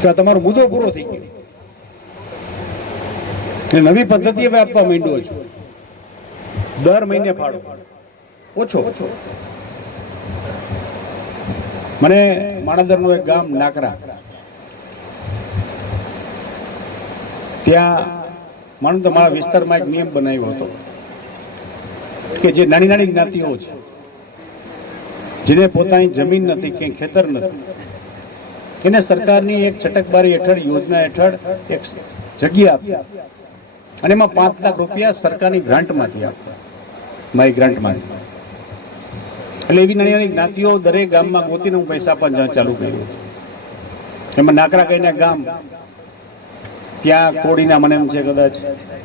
કે તમારો મુદ્દો પૂરો થઈ ગયો. નવી પદ્ધતિ હવે આપવા માંડ્યો છું. દર મહિને ફાળો ઓછો. મને માણાદરનું એક ગામ નાકરા, ત્યાં માનો મારા વિસ્તારમાં એક નિયમ બનાવ્યો હતો કે જે નાની નાની જ્ઞાતિઓ છે, જેને પોતાની જમીન નથી, ક્યાંય ખેતર નથી, એને સરકારની એક છટકબારી હેઠળ યોજના હેઠળ એક જગ્યા આપી અને એમાં 5 લાખ રૂપિયા સરકારની ગ્રાન્ટમાંથી આપતા, મારી ગ્રાન્ટમાંથી. એટલે એવી નાની નાની જ્ઞાતિઓ દરેક ગામમાં ગોતીને હું પૈસા આપવા ચાલુ કર્યું. એમાં નાકરા કહીને ગામ, ત્યાં કોડીના મને એમ છે કદાચ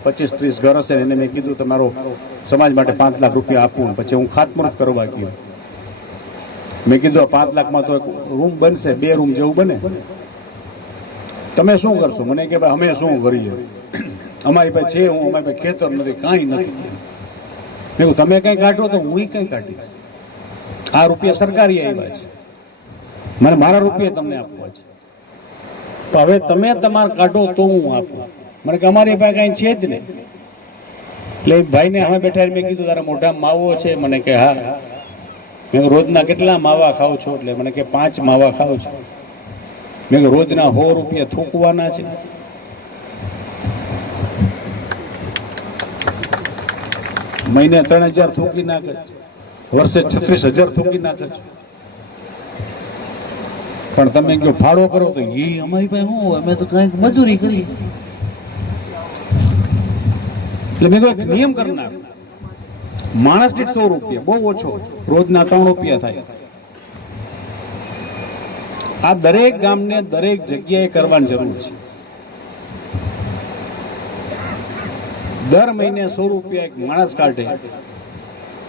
25-30 ઘર હશે. એને મેં કીધું તમારો સમાજ માટે 5 લાખ રૂપિયા આપવું. પછી હું ખાતમુહૂર્ત કરવા ગયો. મેં કીધું 5 લાખમાં તો એક રૂમ બનશે, 2 રૂમ જેવું બને. તમે શું કરશો? મને કે ભાઈ અમે શું કરીએ, અમારી પાસે છે, અમારી પાસે ખેતર નથી, કાંઈ નથી. મેં તમે કંઈ કાઢો તો હું કંઈ કાઢીશ. આ રૂપિયા સરકારી આવ્યા છે, મને મારા રૂપિયા તમને આપવા છે. હવે તમે તમારે કાઢો તો હું આપું. મને કે અમારી પાસે કાંઈ છે જ નહીં. એટલે ભાઈને અમે બેઠા મેં કીધું તારા મોઢા માવો છે? મને કે હા. મેં રોજના કેટલા માવા ખાવ છો? એટલે મને કે 5 માવા ખાવ છો. મેં રોજના 100 રૂપિયા થૂકવાના છે. મહિને 3,000 થૂકી નાખે છે, વર્ષે 36,000 થૂકી નાખે છે. પણ તમે જો ફાળો કરો તો એ અમારી પાસે શું હોય, અમે તો કંઈક મજૂરી કરી. એટલે મેં કોઈ નિયમ કરી નાખ, માણસ દીઠ 100 રૂપિયા, બહુ ઓછો, રોજના 3 રૂપિયા થાય. આ દરેક ગામને દરેક જગ્યાએ કરવાની જરૂર છે. દર મહિને 100 રૂપિયા એક માણસ કાઢે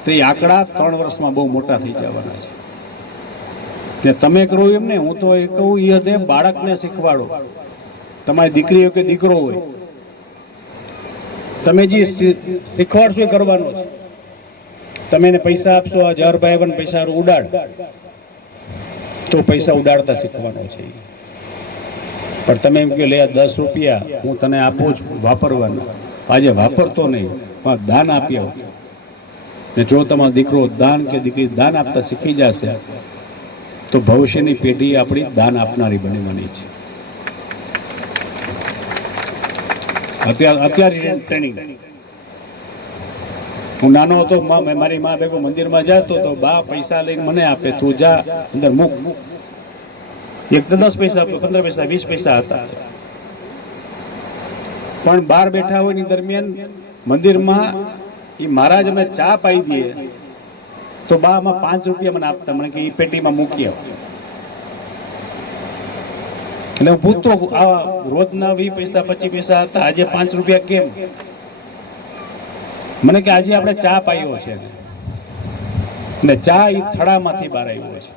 તો એ આંકડા 3 વર્ષમાં બહુ મોટા થઈ જવાના છે. ને તમે કરો એમ ને, હું તો એ કહું એ હદે બાળકને શીખવાડો. તમારી દીકરી હોય કે દીકરો હોય, તમે જે શીખવાડશો એ કરવાનો છે. તમે એને પૈસા આપશો, આ 1000 પૈસા ઉડાડ, તો પૈસા ઉડાડતા શીખવાનો છે. પણ તમે એમ કે લે 10 રૂપિયા હું તને આપું છું વાપરવાના, આજે વાપરતો નહીં, પણ દાન આપી આવો. ને જો તમારો દીકરો દાન કે દીકરી દાન આપતા શીખી જશે તો ભવિષ્યની પેઢી આપણી દાન આપનારી બનવાની છે. અત્યારે ટ્રેનિંગ, હું નાનો હતો, મારી મા ભેગો મંદિરમાં જતો તો બા પૈસા લઈને મને આપે, તું જા અંદર મૂક. એક તો 10 પૈસા, 15 પૈસા, 20 પૈસા હતા. પણ બહાર બેઠા હોય ની દરમિયાન મંદિરમાં એ મહારાજ અમને ચા પાઈ દે તો બા આમાં 5 રૂપિયા મને આપતા, મને કે એ પેટીમાં મૂકી આવો. એટલે હું પૂછતો, આ રોજના 20 પૈસા 25 પૈસા હતા, આજે 5 રૂપિયા કેમ? મને કે આજે આપણે ચા પાયો છે ને ચા એ થડામાંથી બહાર આવ્યો છે.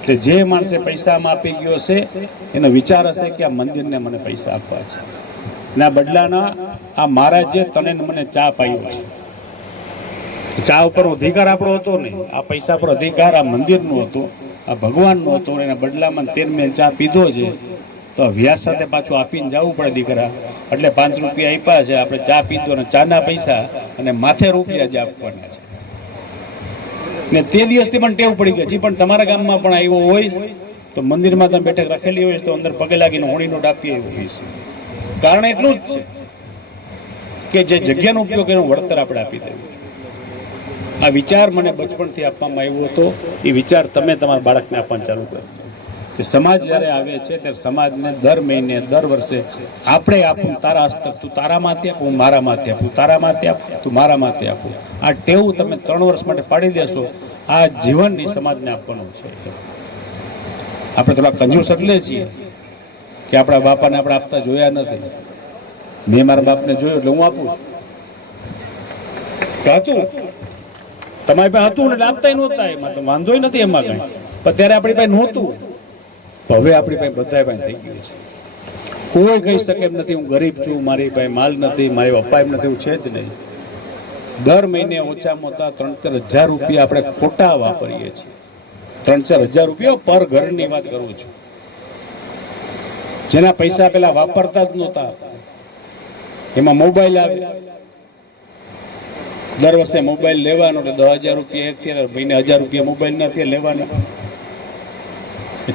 એટલે જે માણસે પૈસામાં આપી ગયો છે એનો વિચાર હશે કે આ મંદિરને મને પૈસા આપવા છે, ના બદલાના આ મહારાજે તને મને ચા પાયો છે. ચા ઉપર અધિકાર આપણો હતો નહીં, આ પૈસા પર અધિકાર આ મંદિરનો હતો, આ ભગવાનનો હતો. એના બદલામાં 13 ચા પીધો છે તો વ્યાજ સાથે પાછું આપીને જવું પડે દીકરા. એટલે 5 રૂપિયા આપ્યા છે, આપણે ચા પીધો અને ચાના પૈસા અને માથે રૂપિયા જે આપવાના છે. ને તે દિવસથી પણ ટેવ પડી ગઈ છે. પણ તમારા ગામમાં પણ આવ્યો હોય તો મંદિરમાં તમે બેઠક રાખેલી હોય તો અંદર પગે લાગીને હોળી નોટ આપીએ એવું હોય છે. કારણ એટલું જ છે કે જે જગ્યાનો ઉપયોગ એનો વળતર આપણે આપી દેવું છે. આ વિચાર મને બચપણથી આપવામાં આવ્યો હતો. એ વિચાર તમે તમારા બાળકને આપવાનું ચાલુ કરો કે સમાજ જ્યારે આવે છે ત્યારે સમાજને દર મહિને દર વર્ષે આપણે આપું, તારા હસ્તક, તું તારામાંથી આપું, હું મારામાંથી આપું, તારામાંથી આપું, તું મારામાંથી આપું. આ ટેવ તમે 3 વર્ષ માટે પાડી દેશો, આ જીવનની સમાજને આપવાનું છે. આપણે થોડા કંજૂસ એટલે છીએ કે આપણા બાપાને આપણે આપતા જોયા નથી. મેં મારા બાપને જોયો એટલે હું આપું છું. હતું તમારી પાસે હતું એટલે આપતા નહોતા, એમાં તો વાંધોય નથી એમાં કઈ. પણ ત્યારે આપણી પાસે નહોતું, તો હવે આપણી પાસે બધા પાસે થઈ ગયું છે. કોઈ કહી શકે એમ નથી હું ગરીબ છું, મારી પાસે માલ નથી, મારી પપ્પા એમ નથી, એવું છે જ નહીં. દર મહિને ઓછામાં ઓછા 3-4 હજાર રૂપિયા આપણે ખોટા વાપરીએ છીએ. 3-4 હજાર રૂપિયા પર ઘરની વાત કરું છું, જેના પૈસા પેલા વાપરતા જ નહોતા. એમાં મોબાઈલ આવે, દર વર્ષે મોબાઈલ લેવાનો એટલે 10,000 રૂપિયા એક થયા, મહિને 1,000 રૂપિયા મોબાઈલ ના થયા લેવાના,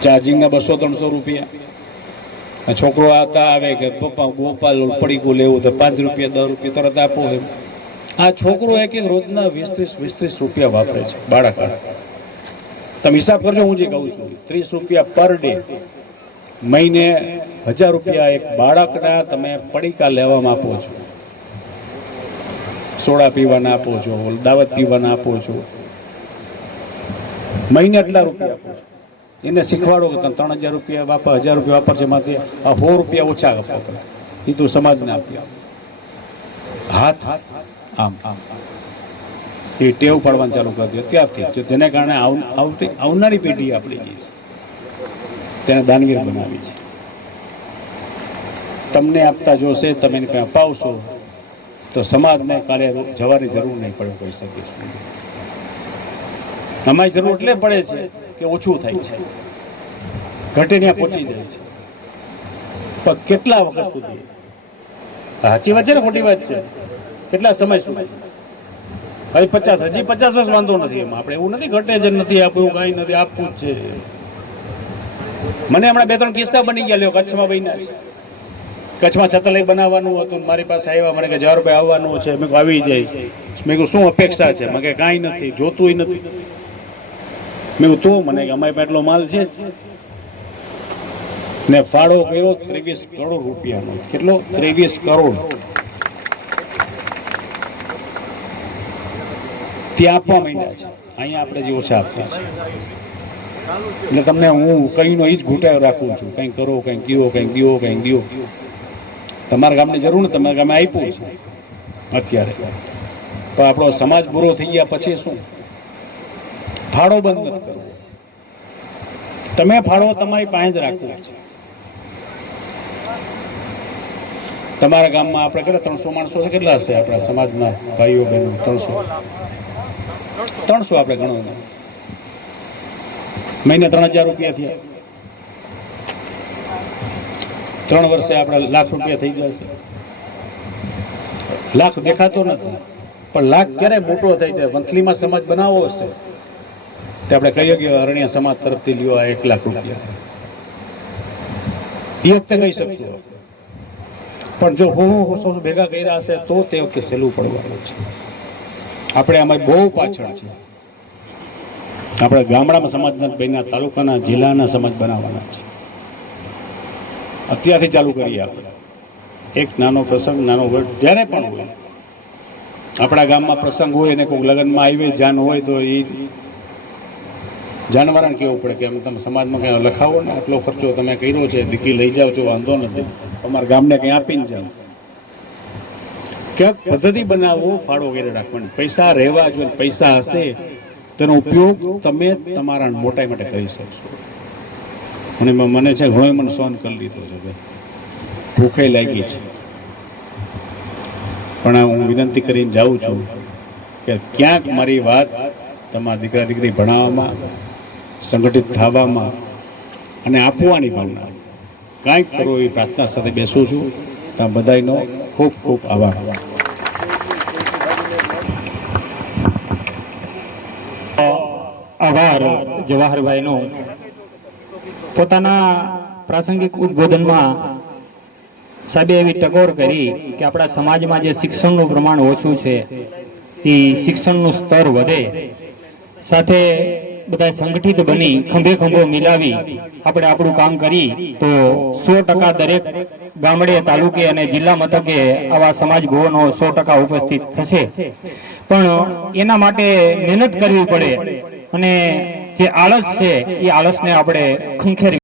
ચાર્જિંગના 200-300 રૂપિયા. છોકરો આવતા આવે કે પપ્પા ગોપાલ પડીકું લેવું તો 5 રૂપિયા 10 રૂપિયા તરત આપો એમ. આ છોકરો એક રોજના 20-30 રૂપિયા વાપરે છે બાળક. તમે હિસાબ કરજો, હું જે કહું છું 30 રૂપિયા પર ડે. મહિને 1,000 રૂપિયા એક બાળકના તમે પડીકા લેવામાં આપો છો, સોડા પીવાના આપો છો, દાવત પીવાના આપો છો. મહિને એટલા રૂપિયા આપો છો. એને શીખવાડો કે તમે 3,000 રૂપિયા વાપર, 1,000 રૂપિયા વાપરશે, એમાંથી આ 100 રૂપિયા ઓછા આપો. એ તું સમાજને આપ્યા. હાથ આમ એ ટેવ પાડવાનું ચાલુ કરી દો અત્યારથી, જેને કારણે આવનારી પેઢી આપણી જે છે તેને દાનવીર બનાવી છે. તમને આપતા જોશે, તમે એને કંઈ અપાવશો તો સમાજને કાલે જવાની જરૂર નહીં પડે કોઈ શકે. અમારી જરૂર એટલે પડે છે કે ઓછું થાય છે, ઘટે ત્યાં પહોંચી જાય છે. પણ કેટલા વખત સુધી? સાચી વાત છે ને ખોટી વાત છે? કેટલા સમય સુધી? હજી 50 વર્ષ વાંધો નથી એમાં. આપણે એવું નથી ઘટે જ નથી આપ્યું, કાંઈ નથી આપવું જ છે. મને હમણાં 2-3 કિસ્સા બની ગયા. લ્યો, કચ્છમાં બન્યા છે. કચ્છમાં છત્રલય બનાવવાનું હતું, મારી પાસે આવ્યા, મને કે 1,000 રૂપિયા આવવાનું છે. મેં આવી જાય છે. મેં કહ્યું શું અપેક્ષા છે? મેં કે કાંઈ નથી, જોતું નથી. મેં કહ્યું તો મને કે અમારી પાસે એટલો માલ છે જ. ને ફાળો કર્યો 23 કરોડ રૂપિયાનો. કેટલો? 23 કરોડ. ત્યાં આપવા માંડ્યા છે, અહીંયા આપણે જે ઓછા આપ્યા છે. એટલે તમને હું કઈનો એ જ ઘૂંટાયો રાખું છું, કંઈ કરો, કંઈક દીવો, કંઈક દીવો, કંઈક દીવો. તમારા ગામની જરૂર નથી, તમારા ગામે આપ્યું છે અત્યારે. તો આપણો સમાજ પૂરો થઈ ગયા પછી શું? ફાળો બંધ નથી કરવો. તમે ફાળો તમારી પાસે જ રાખવો છે. તમારા ગામમાં આપણે કેટલા 300 માણસો છે? કેટલા હશે આપણા સમાજના ભાઈઓ બહેનો? 300 આપણે ગણો. મહિને 3,000 રૂપિયા થયા. 3 વર્ષે આપણે લાખ રૂપિયા થઈ જશે. લાખ દેખાતો નથી, પણ લાખ ક્યારે મોટો થઈ જાય? વંથલીમાં સમાજ બનાવવો હશે તે આપણે કહીએ કે અરણ્ય સમાજ તરફથી લ્યો આ 1 લાખ રૂપિયા, એ વખતે કહી શકશું. પણ જો હું ભેગા કર્યા હશે તો તે વખતે સહેલું પડવાનું છે. આપણે આમાં બહુ પાછળ છે. આપણે ગામડામાં સમાજના બન્યા, તાલુકાના જિલ્લાના સમાજ બનાવવાના છે. અત્યારથી ચાલુ કરીએ. આપણે એક નાનો પ્રસંગ, નાનો વર્ડ જ્યારે પણ હોય, આપણા ગામમાં પ્રસંગ હોય અને કોઈ લગ્નમાં આવી જાન હોય તો એ જાનવારાને કહેવું પડે કે તમે સમાજમાં કંઈ લખાવો ને, આટલો ખર્ચો તમે કર્યો છે, દીકરી લઈ જાઓ છો, વાંધો નથી, તમારા ગામને કંઈ આપીને જાઓ. ક્યાંક પદ્ધતિ બનાવો, ફાળો વગેરે રાખવાની. પૈસા રહેવા જોઈએ, પૈસા હશે તેનો ઉપયોગ તમે તમારા મોટાઈ માટે કરી શકશો. અને મને છે ઘણો મને સહન કરી લીધો છે, ભૂખે લાગી છે, પણ હું વિનંતી કરીને જાઉં છું કે ક્યાંક મારી વાત તમારા દીકરા દીકરી ભણાવવામાં, સંગઠિત થવામાં અને આપવાની ભાવના કાંઈક કરો એવી પ્રાર્થના સાથે બેસું છું. ત્યાં બધાનો ખૂબ ખૂબ આભાર. આભાર જવાહરભાઈનો. પોતાના પ્રાસંગિક ઉદ્બોધનમાં સાહેબે એવી ટકોર કરી કે આપણા સમાજમાં જે શિક્ષણનું પ્રમાણ ઓછું છે એ શિક્ષણનું સ્તર વધે, સાથે બધા સંગઠિત બની ખંભે ખંભો મિલાવી આપણે આપણું કામ કરી તો 100% દરેક ગામડે, તાલુકે અને જિલ્લા મથકે આવા સમાજ ભવનો 100% ઉપસ્થિત થશે. પણ એના માટે મહેનત કરવી પડે અને જે આળસ છે એ આળસને આપણે ખંખેરવી